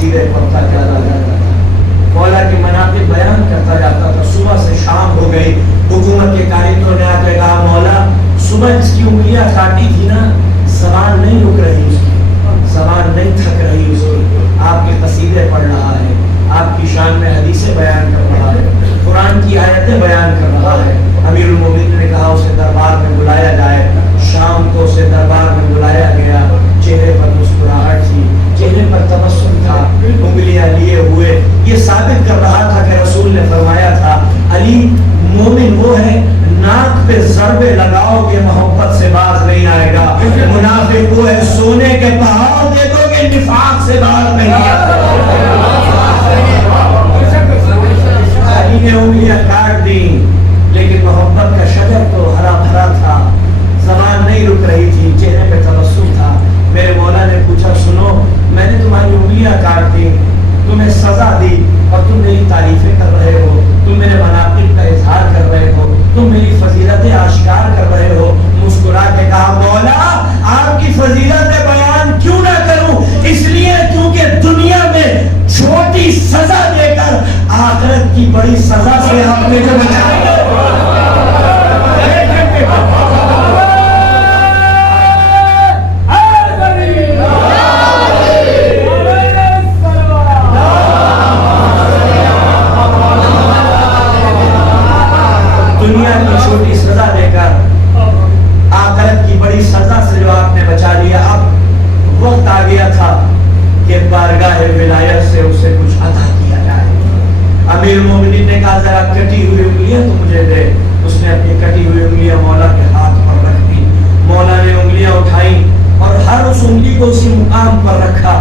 قصیدے پڑھتا چلا جاتا تھا، مولا کے مناقب بیان کرتا جاتا تھا. صبح سے شام ہو گئی، حکومت کے کارندوں نے آ کے کہا مولا صبح اس کی انگلیاں کاٹی تھی نا، زبان نہیں رک رہی، اس کی زبان نہیں تھک رہی، اس کی آپ کے قصیدے پڑھ رہا ہے، آپ کی شان میں حدیثیں بیان کر رہا ہے، قرآن کی آیتیں بیان کر رہا ہے. امیر المومنین نے کہا اسے دربار میں بلایا جائے. شام کو اسے دربار میں بلایا گیا. چہرے پر مسکراہٹ تھی، چہرے پر تبسم تھا، انگلیاں لیے ہوئے. یہ ثابت کر رہا تھا کہ رسول نے فرمایا تھا علی مومن وہ ہے ناک پہ ضربے لگاؤ گے محبت سے باز نہیں آئے گا، منافق وہ ہے سونے کے پہاڑ دے دو گے نفاق سے باز نہیں آئے گا. علی نے انگلیاں کاٹ دی لیکن محبت کا شجر تو ہرا بھرا تھا، زبان نہیں رک رہی تھی، چہرے پہ تبسم تھا. میرے مولا نے پوچھا سنو میں نے تمہاری انگلیاں کاٹ دی، تمہیں سزا دی اور تم میری تعریفیں کر رہے ہو، تم میرے مناقب کا اظہار کر رہے ہو، تم میری فضیلتیں آشکار کر رہے ہو. مسکرا کے کہا مولا آپ کی فضیلتیں بیان کیوں نہ کروں، اس لیے کیونکہ دنیا میں چھوٹی سزا دے کر آخرت کی بڑی سزا سے آپ نے جو بچایا. دنیا کی چھوٹی سزا دے کر آخرت کی بڑی سزا سے جو آپ نے بچا لیا. اب وقت آ گیا تھا کہ بارگاہ ولایت سے اسے کچھ عطا کیا جائے. امیر المومنین نے کہا ذرا کٹی ہوئی انگلیاں تو مجھے دے. اس نے اپنی کٹی ہوئی انگلیاں مولا کے ہاتھ پر رکھ دی. مولا نے انگلیاں اٹھائیں اور ہر اس انگلی کو اسی مقام پر رکھا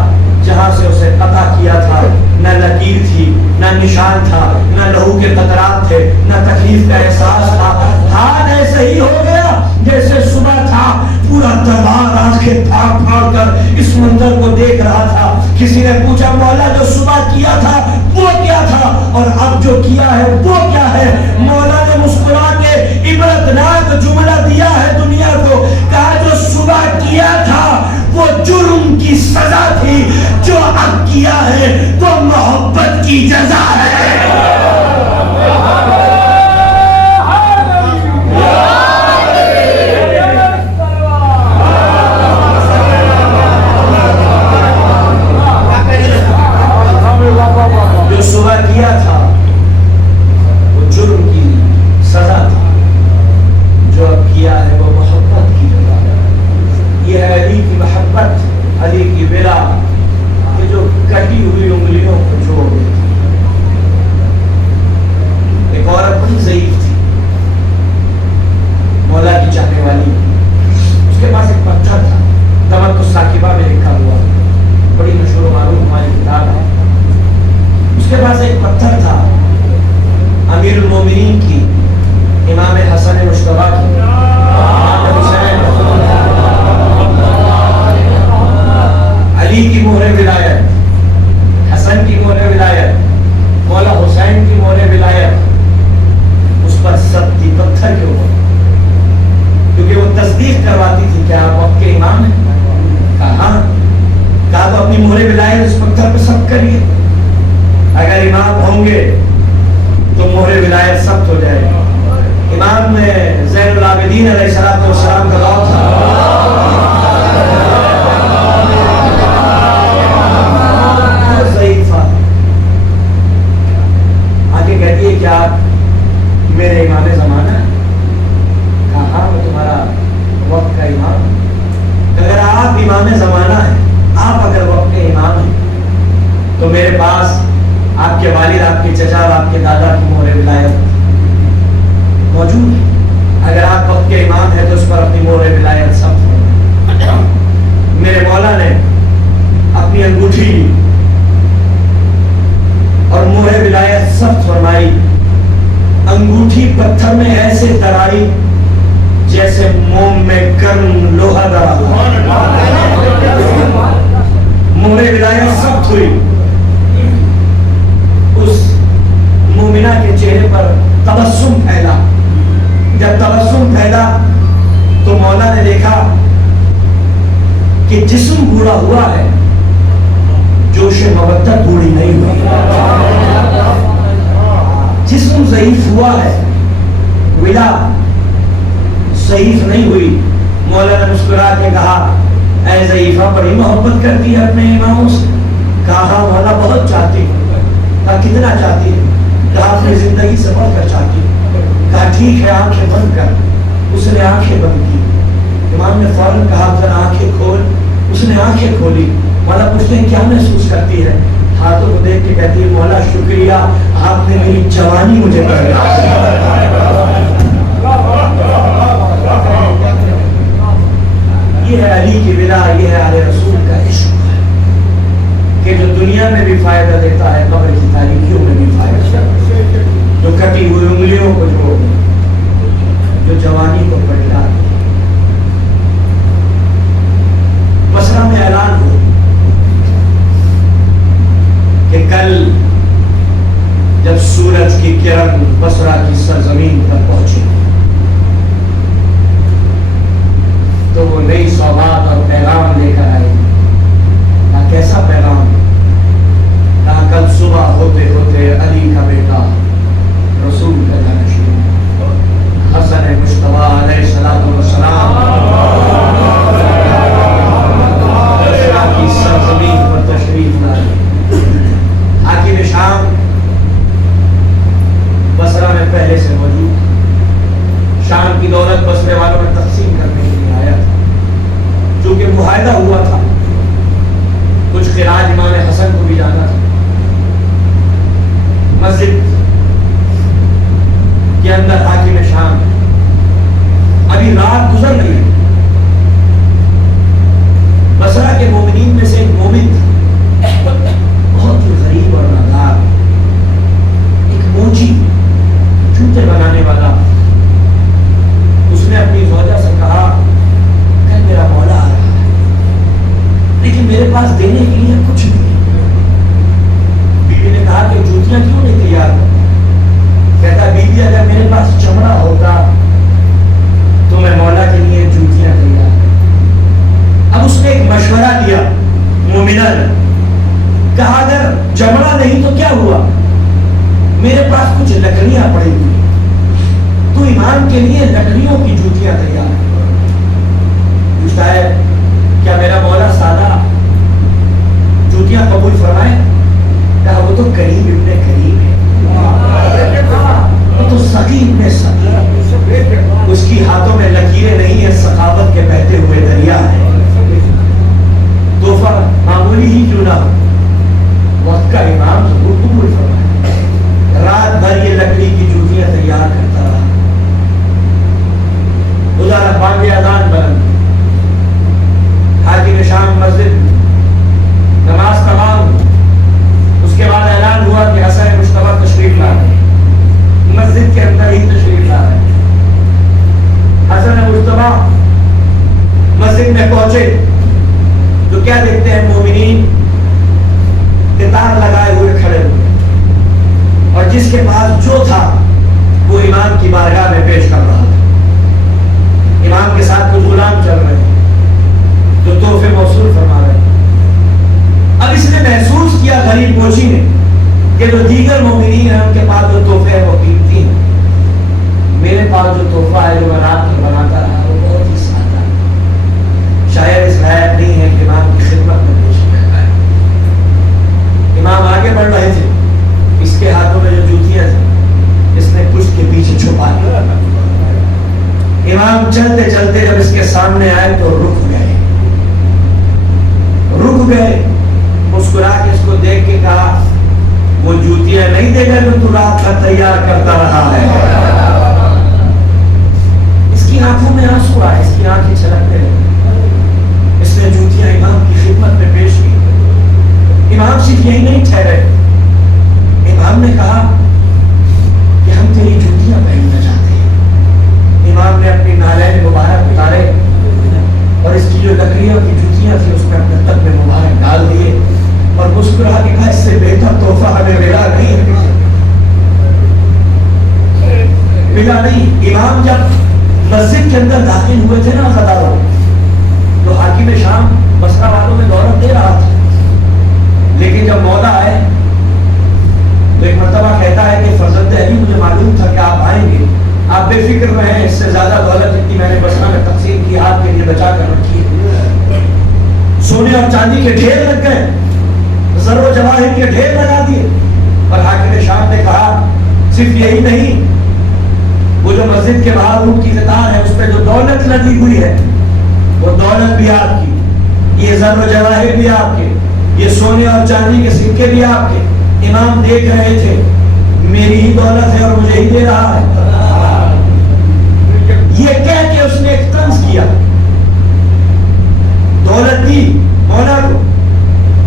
جہاں سے اسے عطا کیا تھا. نہ لکیر تھی، نہ نشان تھا، نہ لہو کے قطرات تھے، نہ تکلیف کا احساس تھا. ہاتھ ایسے ہی ہو گیا جیسے صبح تھا. پورا دربار آنکھیں پھاڑ پھاڑ کر اس منظر کو دیکھ رہا تھا. کسی نے پوچھا مولا جو صبح کیا تھا وہ کیا تھا اور اب جو کیا ہے وہ کیا ہے؟ مولا نے مسکرا کے عبرتناک جملہ دیا ہے دنیا کو. کہا جو صبح کیا تھا وہ جرم کی سزا تھی، جو اب کیا ہے وہ محبت کی جزا ہے. جو صبح کیا تھا وہ جرم کی سزا تھی، جو اب کیا ہے وہ محبت کی جزا ہے. یہ ہے علی کی محبت، علی کی ولا کہ جو کٹی ہوئی انگلیوں کو جوڑ دیتی. ایک عورت بڑی ضعیف تھی، مولا کی چاہنے والی. اس کے پاس ایک پتھر تھا، تمت الثاقبہ میں لکھا ہوا، بڑی مشہور و معروف ہماری کتاب ہے. اس کے پاس ایک پتھر تھا امیر المومنین کی، امام حسن مجتبی کی، امام حسین، علی کی مہر ولایت، حسن کی مہر ولایت، مولا حسین کی مہر ولایت. اس پر سب تھی پتھر کے اوپر، کیونکہ وہ تصدیق کرواتی تھی کہ آپ وقت کے امام ہیں. کہا کہا تو اپنی مہر ولایت اس پتھر پہ سب کریے، اگر امام ہوں گے تو مہر ولایت سخت ہو جائے گا. امام زین العابدین علیہ السلام کا دور تھا. ضعیفہ آگے کہتی ہے کہ آپ میرے امام زمانہ ہے. کہا میں تمہارا وقت کا امام. اگر آپ امام زمانہ ہیں، آپ اگر وقت کے امام ہیں تو میرے پاس آپ کے والد، آپ کے چچا اور آپ کے دادا کی مہر ولایت موجود ہے. اگر آپ وقت کے امام ہیں تو اس پر اپنی مہر ولایت سخت ہے. میرے مولا نے اپنی انگوٹھی اور مہر ولایت سخت فرمائی. انگوٹھی پتھر میں ایسے درائی جیسے موم میں گرم لوہا درا. مہر ولایت سخت ہوئی. اس مومنہ کے چہرے پر تبسم پھیلا. جب تبسم پھیلا تو مولا نے دیکھا کہ جسم بوڑھا ہوا ہے، جوش مودت ضعیف ہوا ہے، ولا ضعیف نہیں ہوئی۔ مولا نے مسکرا کے کہا اے ضعیفہ بڑی محبت کرتی ہے اپنے اماموں سے؟ کہا ہاں مولا بہت چاہتی ہوں۔ کہا کتنا چاہتی ہے؟ کہا اپنی زندگی سے بڑھ کر چاہتی ہے۔ کہا ٹھیک ہے آنکھیں بند کر۔ اس نے آنکھیں بند کی، امام نے فوراً کہا ذرا آنکھیں کھول۔ اس نے آنکھیں کھولی۔ مولا پوچھتے ہیں کیا محسوس کرتی ہے؟ ہاتھوں کو دیکھ کے کہتی ہے مولا شکریہ آپ نے میری جوانی مجھے کر دیا۔ یہ ہے علی کی ولا، یہ ہے آل رسول کا عشق کہ جو دنیا میں بھی فائدہ دیتا ہے قبر کی تاریکیوں میں بھی فائدہ دیتا ہے، جو کٹی ہوئی انگلیوں کو جو جوانی کو پلٹا دے۔ بصرہ میں اعلان ہو کہ کل جب سورج کی کرن بصرہ کی سرزمین پر پہنچی تو وہ نئی سوغات اور پیغام لے کر آئی۔ کہا کیسا پیغام؟ کہا کل صبح ہوتے ہوتے علی کا بیٹا رسول کا جانشین حسن مجتبیٰ علیہ السلام بصرہ کی سرزمین پر تشریف لائے۔ حاکم شام بصرہ میں پہلے سے موجود، شام کی دولت بصرے والوں میں تقسیم کرنے کے لیے آیا تھا۔ چونکہ معاہدہ ہوا تھا، کچھ خراج امام حسن کو بھی جانا تھا۔ مسجد کے اندر حاکم شام، ابھی رات گزر رہی ہے۔ بصرہ کے مومنین میں سے ایک مومن تھا، بہت ہی غریب اور نادار، ایک موچی جوتے بنانے والا۔ اس نے اپنی زوجہ سے کہا کل میرا مولا آ رہا ہے لیکن میرے پاس دینے کے لیے کچھ نہیں ہے۔ بیوی نے کہا کہ جوتیاں کیوں نہیں تیار؟ کہتا بیوی اگر میرے پاس چمڑا ہوتا تو میں مولا کے لیے جوتیاں تیار۔ اب اس نے ایک مشورہ دیا مومنہ نے، کہا اگر چمڑا نہیں تو کیا ہوا، میرے پاس کچھ لکڑیاں پڑی ہوئی، تو امام کے لیے لکڑیوں کی جوتیاں تیار۔ پوچھتا ہے کیا میرا مولا سادہ جوتیاں قبول فرمائے؟ کہا وہ تو کریم ابن کریم ہے، وہ تو سخی ابن سخی، اس کی ہاتھوں میں لکیریں نہیں ہیں، سخاوت کے بہتے ہوئے دریا ہے۔ تحفہ معمولی ہی کیوں نہ ہو، وقت کا امام ضرور قبول فرمائے۔ رات بھر یہ لکڑی کی جوتیاں تیار کرتا رہا۔ ادھر بانگ اذان بلند، حاکم شام مسجد، نماز تمام، اس کے بعد اعلان ہوا کہ حسن مجتبیٰ تشریف لا رہے ہیں، مسجد کے اندر ہی تشریف لا رہے ہیں۔ حسن مجتبیٰ مسجد میں پہنچے تو کیا دیکھتے ہیں مومنین قطار لگائے ہوئے کھڑے ہوئے، اور جس کے پاس جو تھا وہ امام کی بارگاہ میں پیش کر رہا تھا۔ امام کے ساتھ کچھ غلام چل رہے ہیں جو تحفے موصول فرما رہے ہیں۔ اب اس نے محسوس کیا غریب موچی نے کہ جو دیگر مومنین ہیں ان کے پاس جو تحفے ہیں وہ قیمتی ہیں، میرے پاس جو تحفہ ہے جو میں رات میں بناتا رہا وہ بہت ہی سادہ، شاید اس لائق نہیں ہے کہ امام کی خدمت میں پیش کیا جائے۔ امام آگے بڑھ رہے تھے، اس کے ہاتھوں میں جو جوتیاں تھیں اس نے پشت کے پیچھے چھپا لیا۔ امام چلتے چلتے جب اس کے سامنے آئے تو رک گئے، مسکرا کے اس کو دیکھ کے کہا وہ جوتیاں نہیں دے گا جو تو رات کا تیار کرتا رہا ہے۔ اس کی آنکھوں میں آنسو آئے، اس کی آنکھیں چھلکنے لگی۔ اس نے جوتیاں امام کی خدمت میں پیش کی۔ امام صرف یہی نہیں ٹھہرے، امام نے کہا کہ ہم تیری جوتیاں پہننا چاہتے ہیں۔ امام نے اپنی نالین مبارک اتارے اور اس کی جو لکڑیوں کی جوتیاں تھی اس میں اپنے تن میں مبارک ڈال دیے اور مسکرا کے کہا اس سے بہتر تحفہ ہمیں ملا نہیں۔ امام جب مسجد کے اندر داخل ہوئے تھے نا قطاروں، تو حاکم شام بصرہ والوں میں دولت دے رہا تھا، لیکن جب مولا آئے تو ایک مرتبہ کہتا ہے کہ فرزند علی مجھے معلوم تھا کہ آپ آئیں گے، آپ بے فکر رہیں، اس سے زیادہ دولت جتنی میں نے بصرہ میں تقسیم کی آپ کے لیے بچا کر رکھی ہے۔ سونے اور چاندی کے ڈھیر لگ گئے، زر و جواہر کے ڈھیر لگا دیے، اور حاکم شام نے کہا صرف یہی نہیں، وہ جو مسجد کے باہر اونٹ کی قطار ہے اس پہ جو دولت لگی ہوئی ہے وہ دولت بھی آپ کی، یہ زر و جواہر بھی آپ کے، یہ سونے اور چاندی کے سکے بھی آپ کے۔ امام دیکھ رہے تھے میری ہی دولت ہے اور مجھے ہی دے رہا ہے۔ یہ کہہ کے اس نے ایک طنز کیا، دولت دی مولا کو،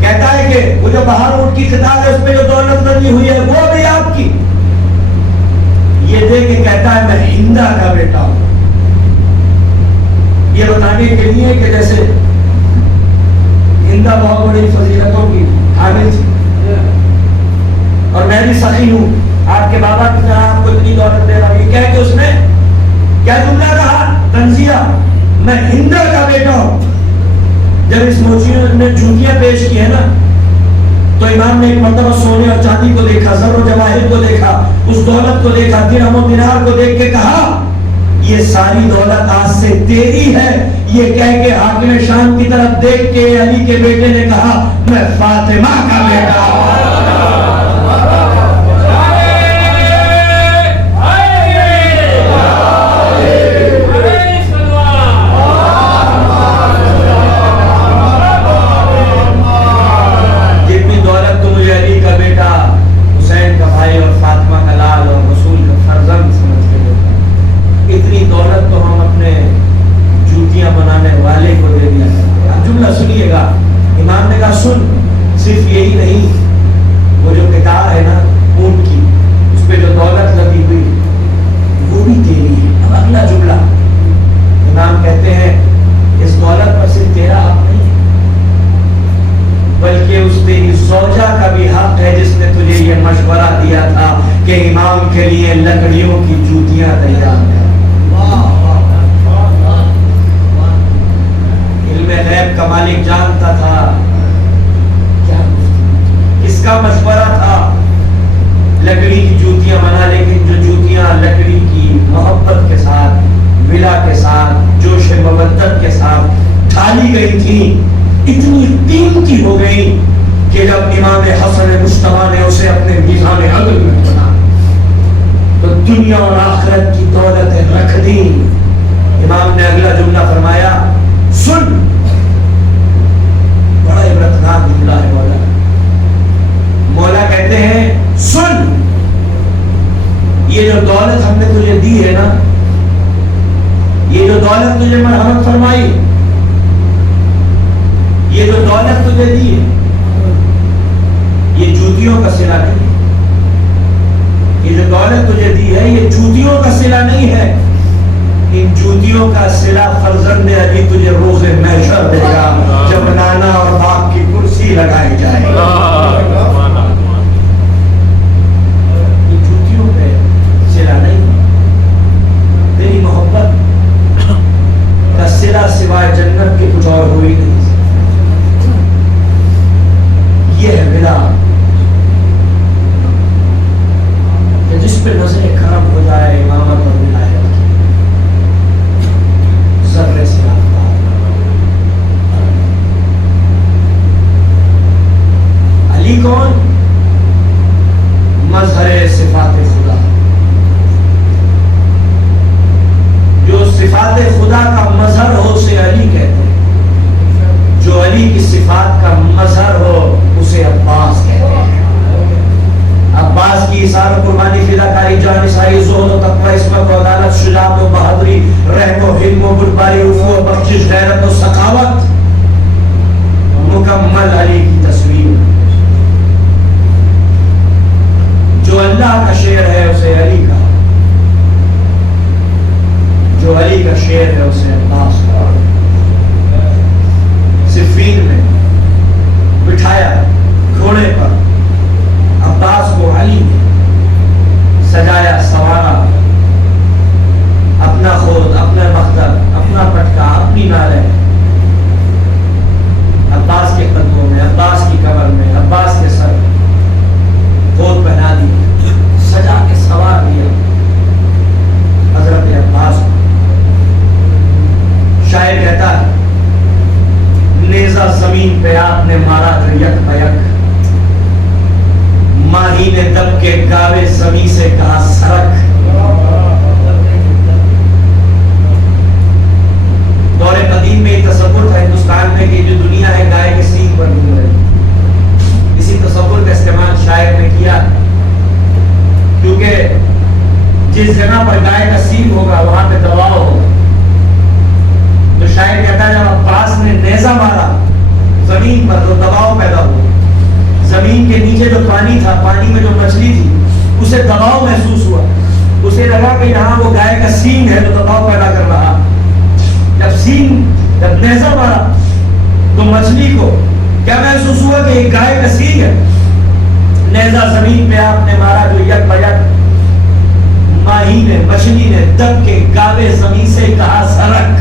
کہتا ہے کہ وہ جو باہر اونٹ کی قطار ہے اس پہ جو دولت لگی ہوئی ہے وہ بھی آپ کی۔ یہ دے کے کہتا ہے میں ہندا کا بیٹا ہوں، یہ بتانے کے لیے کہ جیسے ہندا بہت بڑی فضیلتوں کی حامل تھی اور میں بھی سخی ہوں، آپ کے بابا کی طرح آپ کو اتنی دولت دے رہا ہوں۔ یہ کہہ کے اس نے کیا جملہ کہا؟ تنزیہ، میں ہندا کا بیٹا ہوں۔ جب اس موچیوں نے جوتیاں پیش کی ہے نا تو امام نے ایک مرتبہ سونے اور چاندی کو دیکھا، زر و جواہر کو دیکھا، اس دولت کو دیکھا، درہم و دینار کو دیکھ کے کہا یہ ساری دولت آج سے تیری ہے۔ یہ کہہ کے حاکم شام کی طرف دیکھ کے علی کے بیٹے نے کہا میں فاطمہ کا بیٹا ہوں۔ سنیے گا، امام نے کہا سن، صرف یہی نہیں، وہ جو قطار ہے نا اونٹ کی اس پہ جو دولت لگی ہوئی وہ بھی تیری ہے۔ اب اگلا جملہ امام کہتے ہیں اس دولت پر صرف تیرا حق نہیں بلکہ اس تیری زوجہ کا بھی حق ہے جس نے تجھے یہ مشورہ دیا تھا کہ امام کے لیے لکڑیوں کی جوتیاں تیار کر۔ غیب کا مالک جانتا تھا کیا کس کا مشورہ تھا، لکڑی کی جوتیاں بنا، لیکن جو جوتیاں لکڑی کی محبت کے ساتھ، ولا کے ساتھ، جوش مودت کے ساتھ ڈھالی گئی تھی، اتنی قیمتی ہو گئی کہ جب امام حسن مجتبیٰ نے اسے اپنے میزان عدل میں بنا تو دنیا اور آخرت کی دولتیں رکھ دی۔ امام نے اگلا جملہ فرمایا سن، بڑا عبرتناک جملہ ہے مولا۔ مولا کہتے ہیں سن، یہ جو دولت ہم نے تجھے دی ہے نا، یہ جو دولت تجھے مرحمت فرمائی، یہ جو دولت تجھے دی ہے یہ جوتیوں کا صلہ نہیں ہے، یہ جو دولت تجھے دی ہے یہ جوتیوں کا صلہ نہیں ہے، ان جوتیوں کا صلہ فرزند علی تجھے روز محشر دے گا جب نانا اور باپ کی کرسی لگائی جائے گی۔ یہ جوتیوں پہ صلہ نہیں، تیری محبت کا صلہ سوائے جنت کے کچھ اور ہوئی نہیں۔ یہ ہے ولا کہ جس پہ نظر کرم ہو جائے امامت اور ولایت ذرے سے علی کون؟ مظہر صفات خدا، جو صفات خدا کا مظہر ہو اسے علی کہتے ہیں، جو علی کی صفات کا مظہر ہو اسے عباس کہتے ہیں۔ عباس کی اثار و قربانی، فداکاری، جانثاری، زہد و تقوی، عصمت و عدالت، شجاعت و بہادری، رحم و حلم و بردباری، عفو و بخشش، غیرت و سخاوت، مکمل علی کی تصویر۔ جو اللہ کا شعر ہے اسے علی کا، جو علی کا شعر ہے اسے عباس کا۔ صفین میں بٹھایا گھوڑے پر عباس کو علی نے سجایا، سوارا، اپنا خود، اپنا مختب، اپنا پٹکا، اپنی نالے، عباس کے قدموں میں، عباس کی کمر میں، عباس کے سر خود پہنا دی۔ جو یک بیک ماہی نے دب کے گاوے زمیں سے کہا سرک. دور قدیم میں تصور تھا ہندوستان میں کہ جو دنیا ہے گائے کے سینگ پر گھوم رہی. اسی تصور کا استعمال شاعر نے کیا کیونکہ جس جگہ پر گائے کا سینگ ہوگا وہاں پہ دباؤ ہوگا. تو شاعر کہتا ہے جب عباس نے نیزہ مارا زمین پر تو دباؤ پیدا ہوا. زمین کے نیچے جو پانی تھا, پانی میں جو مچھلی تھی, اسے دباؤ محسوس ہوا. اسے لگا کہ یہاں وہ گائے کا سینگ ہے تو دباؤ پیدا کر رہا. جب نیزہ مارا تو مچھلی کو کیا محسوس ہوا کہ یہ گائے کا سینگ ہے. نیزہ زمین پہ آپ نے مارا جو یک بیک ماہی نے مچھلی نے دب کے گاوے زمین سے کہا سرک.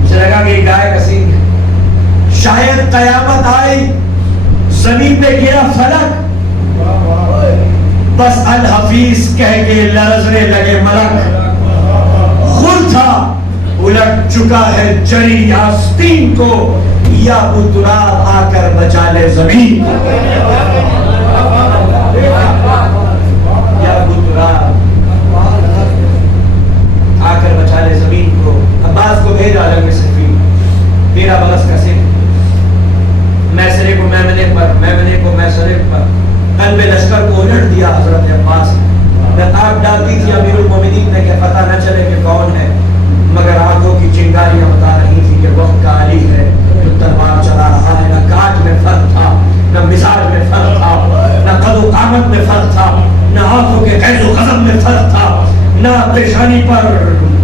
مجھے لگا کہ یہ گائے کا سینگ ہے. شاید قیامت آئی زمین پہ گرا فلک, بس الحفیظ کہہ کے لرزنے لگے ملک. خود تھا الٹ چکا ہے جری آستین کو, یا بتراب آ کر بچا لے زمین. یا بتراب آ کر بچا لے زمین کو. عباس کو بھیجا جنگ صفین, میرا بغس کا سن میسرے کو میمنے پر, میمنے کو میسرے پر. قلب لشکر کو الٹ دیا حضرت عباس. نقاب ڈالتی تھی امیر المومنین نے کہ پتہ نہ چلے کہ کون ہے, مگر آنکھوں کی چنگاریاں بتا رہی تھی کہ وقت کا علی ہے جو تلوار چلا رہا ہے. نہ کاج میں فرق تھا, نہ مزاج میں فرق تھا, نہ قد و قامت میں فرق تھا, نہ آنکھوں کے غیظ و غضب میں فرق تھا, نہ پیشانی پر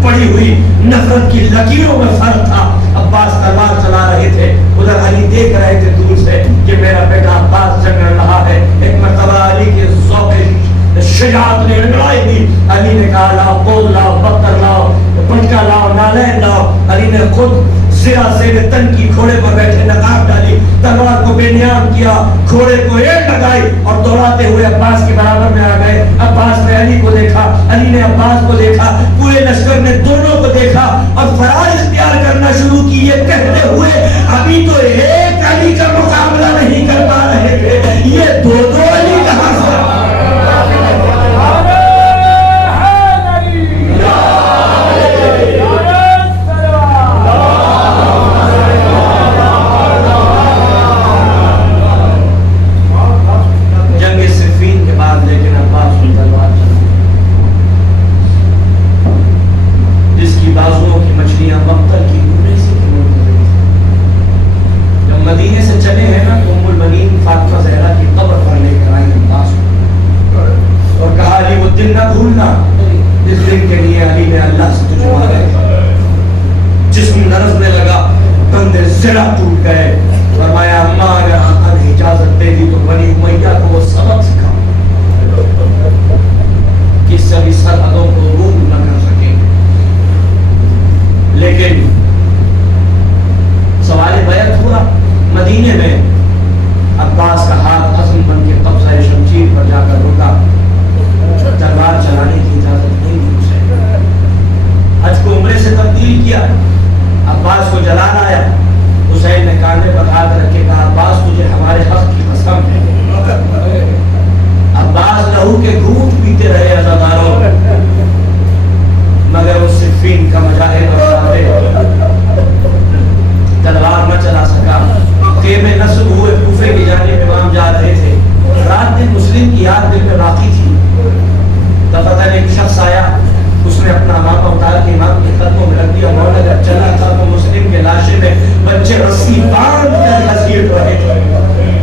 پڑی ہوئی نفرت کی لکیروں میں فرق تھا. عباس تلوار چلا رہے تھے, ادھر علی دیکھ رہے تھے دور سے کہ میرا بیٹا عباس جنگ رہا ہے. ایک مرتبہ علی کے ذوق شجاعت نے انگڑائی دی. علی نے کہا لاؤ قول لاؤ, بکر لاؤ, پٹکا لاؤ, نالین لاؤ. علی نے خود زیرہ زیر تن کی گھوڑے پر بیٹھے نقاب ڈالی, تلوار کو بے نیام کیا, گھوڑے کو ایڑ لگائی اور دوڑاتے ہوئے عباس کے برابر میں آ گئے. عباس نے علی کو دیکھا, علی نے عباس کو دیکھا, پورے لشکر نے دونوں کو دیکھا اور فرار اختیار کرنا شروع کی, یہ کہتے ہوئے ابھی تو ایک علی کا مقابلہ نہیں کر پا رہے تھے, یہ دو علی کہاں سے. مدینے سے چلے ہیں نا تو ام المنین فاطمہ زہرا کی قبر پر لے کر آئی عباس اور کہا علی وہ دن نہ بھولنا جس دن کے لیے علی نے اللہ سے تجھے مانگا. جسم لرزنے لگا, بندے زرہ ٹوٹ گئے. فرمایا اماں اگر آقا نے اجازت دے دی تو بنی امیہ کو وہ سبق سکھا کس سے بھی سرحدوں کو عبور نہ کر سکے. لیکن سوال بیعت ہوا مدینے میں. عباس کا ہاتھ عزم بن کے قبضہ شمشیر پر جا کر رکا. تلوار چلانے کی اجازت نہیں دی اسے. حج کو عمرے سے تبدیل کیا. عباس کو جلال آیا. حسین نے کاندھے پر ہاتھ رکھ کے کہا عباس تجھے ہمارے حق کی قسم ہے. عباس لہو کے گھونٹ پیتے رہے عزاداروں, مگر اس صفین کا مجاہد اور تلوار نہ چلا سکا. خیمے نصب ہوئے, کوفے کی جانب امام جا رہے تھے. رات دن مسلم کی یاد دل میں باقی تھی. دفتر ایک شخص آیا, اس نے اپنا امامہ اتار کے امام کے قدموں میں رکھ دیا. مولا جب چلا تھا تو مسلم کے لاشے میں بچے رسی باندھ کر گھسیٹ رہے تھے.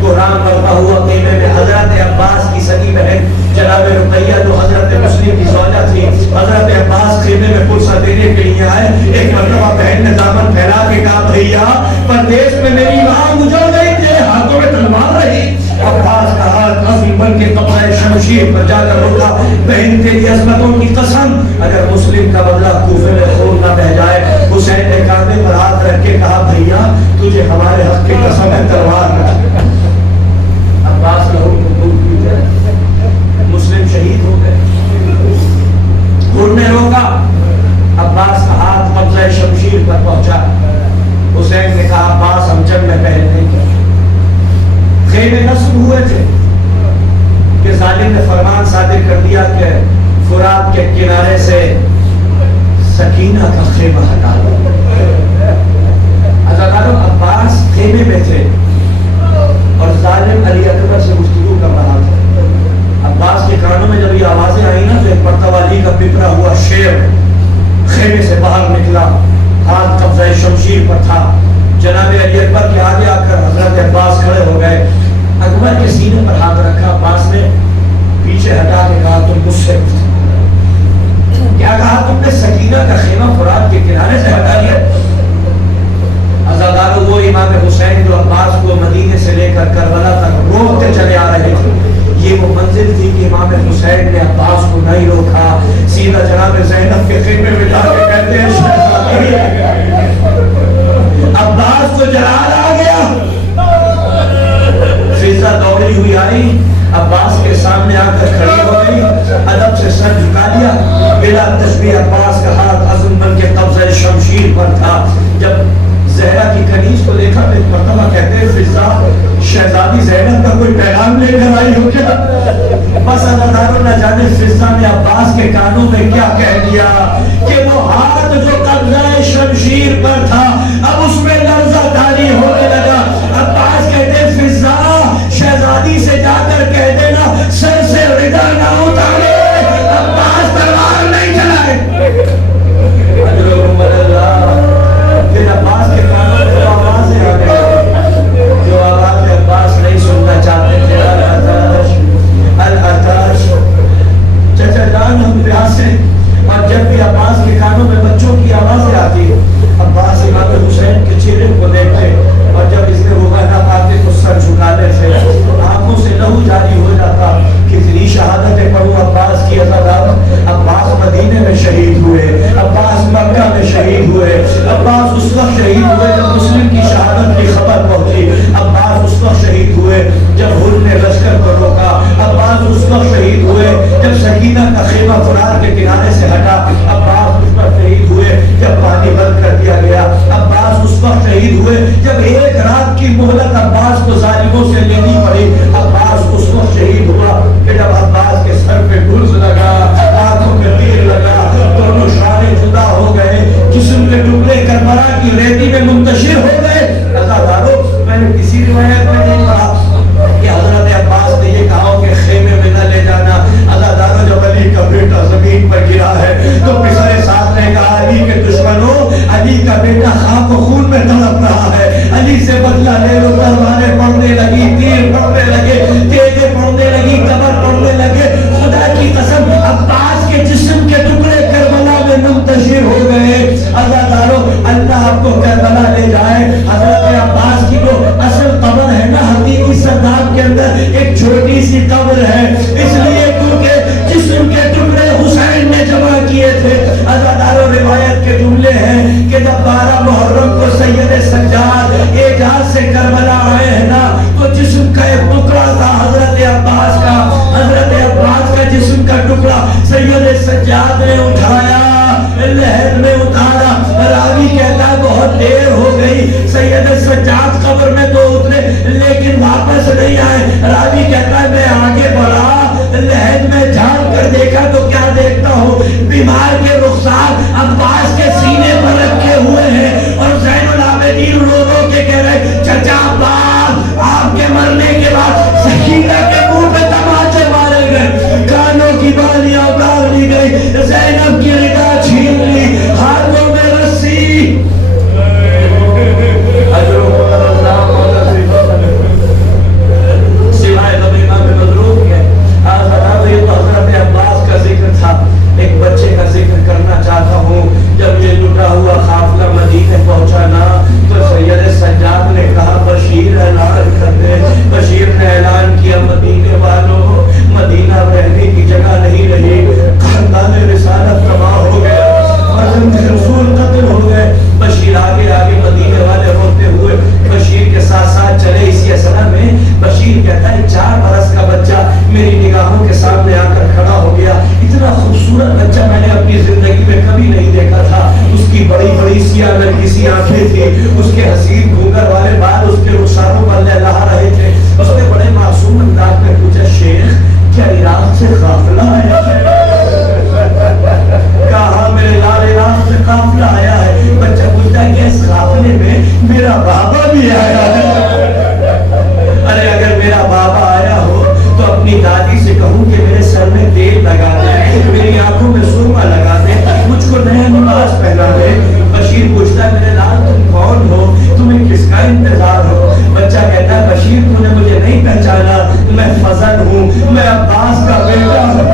قرآن پڑھتا ہوا خیمے میں حضرت عباس کی سگی بہن جناب رقیہ جو حضرت مسلم کی زوجہ تھی. حضرت عباس خیمے میں پرسہ دینے کے لیے آئے. ایک مرتبہ بہن نے دامن پھیلا کے کہا بھیا پردیس میں میری ماں گزر گئی, تیرے ہاتھوں میں تلوار رہی. عباس کا ہاتھ عظیم بن کے قبضہ شمشیر پر جا کر رکا. بہن تیری عظمتوں کی قسم اگر مسلم کا بدلہ کوفے میں خون نہ بہ جائے. حسین نے کاندھے پر ہاتھ رکھ کے کہا بھیا تجھے ہمارے حق کی قسم ہے تلوار نہ. عباس لہو کو دودھ پی جائے, مسلم شہید ہو گئے. خون نے روکا. عباس کا ہاتھ قبضہ شمشیر پر پہنچا. حسین نے کہا عباس ہم جنگ میں پہلے ہوئے تھے کہ ظالم نے فرمان صادر کر دیا کہ فرات کے کنارے سے سکینہ کا خیمہ ہٹا دو. عزیزانو عباس خیمے میں تھے اور ظالم علی اکبر سے گفتگو کر رہا تھا. عباس کے کانوں میں جب یہ آوازیں آئی نا تو ایک پرتوالی کا پپرا ہوا شیر خیمے سے باہر نکلا, ہاتھ قبضہ شمشیر پر تھا. جناب علی اکبر کے آگے آ کر حضرت عباس کھڑے ہو گئے. اکبر کے سینے پر ہاتھ رکھا. عباس نے پیچھے ہٹا کے کہا تم مجھ سے کیا کہا, تم نے سکینہ کا خیمہ فرات کے کنارے سے ہٹا لیا. عزادارو وہ امام حسین جو عباس کو مدینے سے لے کر کربلا تک روکتے چلے آ رہے تھے, یہ وہ منزل تھی کہ امام حسین نے عباس کو نہیں روکا, سیدھا جناب زینب کے خیمے میں جا کے کہتے ہیں عباس کو جلال آ گیا. فضا دوڑی ہوئی آئی, عباس کے سامنے آ کر کھڑی ہو گئی, ادب سے سر جھکا لیا. بلا تشبیہ عباس کا ہاتھ عزم بن کے قبضہ شمشیر پر تھا. جب زہرا کی کنیز کو دیکھا تو ایک مرتبہ کہتے ہیں فضا شہزادی زینب کا کوئی پیغام لے کر آئی ہو کیا. بس عزاداروں نہ جانے فضا نے عباس کے کانوں میں کیا کہہ دیا کہ وہ ہاتھ جو قبضہ شمشیر پر تھا اب اس میں لرزہ داری ہونے لگا. عباس کہتے ہیں فضا شہزادی سے جا کر کہہ دینا سر سے ردا نہ اتارے, عباس تلوار نہیں چلائے. پھر عباس کے کانوں میں جو آوازیں آ گئی, جو آواز عباس نہیں سننا چاہتے تھے, العطش العطش, چچا جان ہم پیاسے. اور جب بھی عباس کے کانوں میں بچوں کی آوازیں آتی, عباس امام حسین کے چہرے کو دیکھتے اور جب اس نے روغہ نہ پاتے تو سر جھکا لیتے, آنکھوں سے لہو جاری ہو جاتا. کتنی شہادتیں پڑھوں عباس کی عزادات. عباس مدینے میں شہید ہوئے, عباس مکہ میں شہید ہوئے, عباس اس وقت شہید ہوئے جب مسلم کی شہادت کی خبر پہنچی. عباس اس وقت شہید ہوئے جب حر نے لشکر کو روکا. عباس اس وقت شہید ہوئے جب سکینہ کا خیمہ فرات کے کنارے سے ہٹا. عباس اس وقت شہید ہوئے جب پانی بند کر دیا گیا. عباس اس وقت شہید ہوئے جب ایک رات کی مہلت عباس کو ظالموں سے لینی پڑی. عباس اس وقت شہید ہوا کہ جب عباس کے سر پہ گلز لگا, آنکھوں میں تیر لگا, دونوں شانے جدا ہو گئے, جسم کے ٹکڑے کربلا کی ریتی میں منتشر ہو گئے. عزادارو میں نے کسی روایت میں نہیں پڑھا کہ حضرت عباس نے یہ کہا کہ خیمے میں نہ لے جانا. عزادارو جب علی کا بیٹا زمین پر گرا ہے تو پسرے ساتھ نے کہا علی کے دشمنوں, علی کا بیٹا خاک و خون میں تڑپ رہا ہے, علی سے بدلہ لے لو. تلواریں پڑنے لگی, تیر پڑنے لگے, تیزیں پڑنے لگی, قبر پڑنے لگے. خدا کی قسم عباس کے جسم کے ٹکڑے کربلا میں منتشر ہو گئے. عزادارو اللہ آپ کو کربلا لے جائے. حضرت عباس کی جو اصل قبر ہے نا حقیقی سرداب کے اندر ایک چھوٹی سی قبر ہے, اس لیے کیونکہ جسم کے ٹکڑے حسین نے جمع کیے تھے. عزادارو روایت کے جملے ہیں کہ جب 12 محرم کو سید سجاد اعجاز سے کربلا آئے ہیں نا تو جسم کا ایک ٹکڑا تھا حضرت عباس کا. حضرت عباس کا جسم کا ٹکڑا سید سجاد نے اٹھایا, لحد میں اتارا. راوی کہتا ہے بہت دیر ہو گئی, سید سجاد قبر میں تو اترے لیکن واپس نہیں آئے. راوی کہتا ہے میں آگے بڑھا, لحد میں جھانک کر دیکھا تو کیا دیکھتا ہوں, بیمار کے رخسار عباس کے سینے پر رکھے ہوئے ہیں اور زین العابدین رو رو کے کہہ رہے چچا عباس آپ کے مرنے کے بعد سکینہ کے منہ پہ تماچے مارے گئے, کانوں کی بالیاں اتار لی گئی, زینب کی ردا چھین لی, ہاتھوں میں رسی. سوائے نبی امام مضروب کے یہ تو حضرت عباس کا ذکر تھا. ایک بچے کا ذکر کرنا چاہتا ہوں. جب یہ لٹا ہوا قافلہ مدینے پہنچا نا تو سید سجاد نے کہا بشیر اعلان کر دے. بشیر نے اعلان کیا مدینے والوں, مدینہ رہنے کی جگہ نہیں رہی, خاندان رسالت تباہ ہو گیا, رسول قتل ہو گئے. بشیر آگے آگے مدینے والے ہوتے ہوئے بشیر کے ساتھ ساتھ چلے. اسی اثنا میں بشیر کہتا ہے 4 برس کا بچہ میری نگاہوں کے سامنے آ کر کھڑا ہو گیا. اتنا خوبصورت بچہ میں نے اپنی زندگی میں کبھی نہیں دیکھا تھا. اس کی بڑی بڑی سیاہ نرگسی آنکھیں تھی, اس کے حسین گھونگھر والے بال اس کے رخساروں پر لہلا رہے تھے. اس نے بڑے معصوم ہوں کہ میرے سر میں تیل لگا دے, میری آنکھوں میں سرما لگا دے, مجھ کو نیا لباس پہنا دے. بشیر پوچھتا ہے میرے لال تم کون ہو, تمہیں کس کا انتظار ہو؟ بچہ کہتا ہے بشیر تو نے مجھے نہیں پہچانا, میں فضل ہوں, میں عباس کا بیٹا ہوں.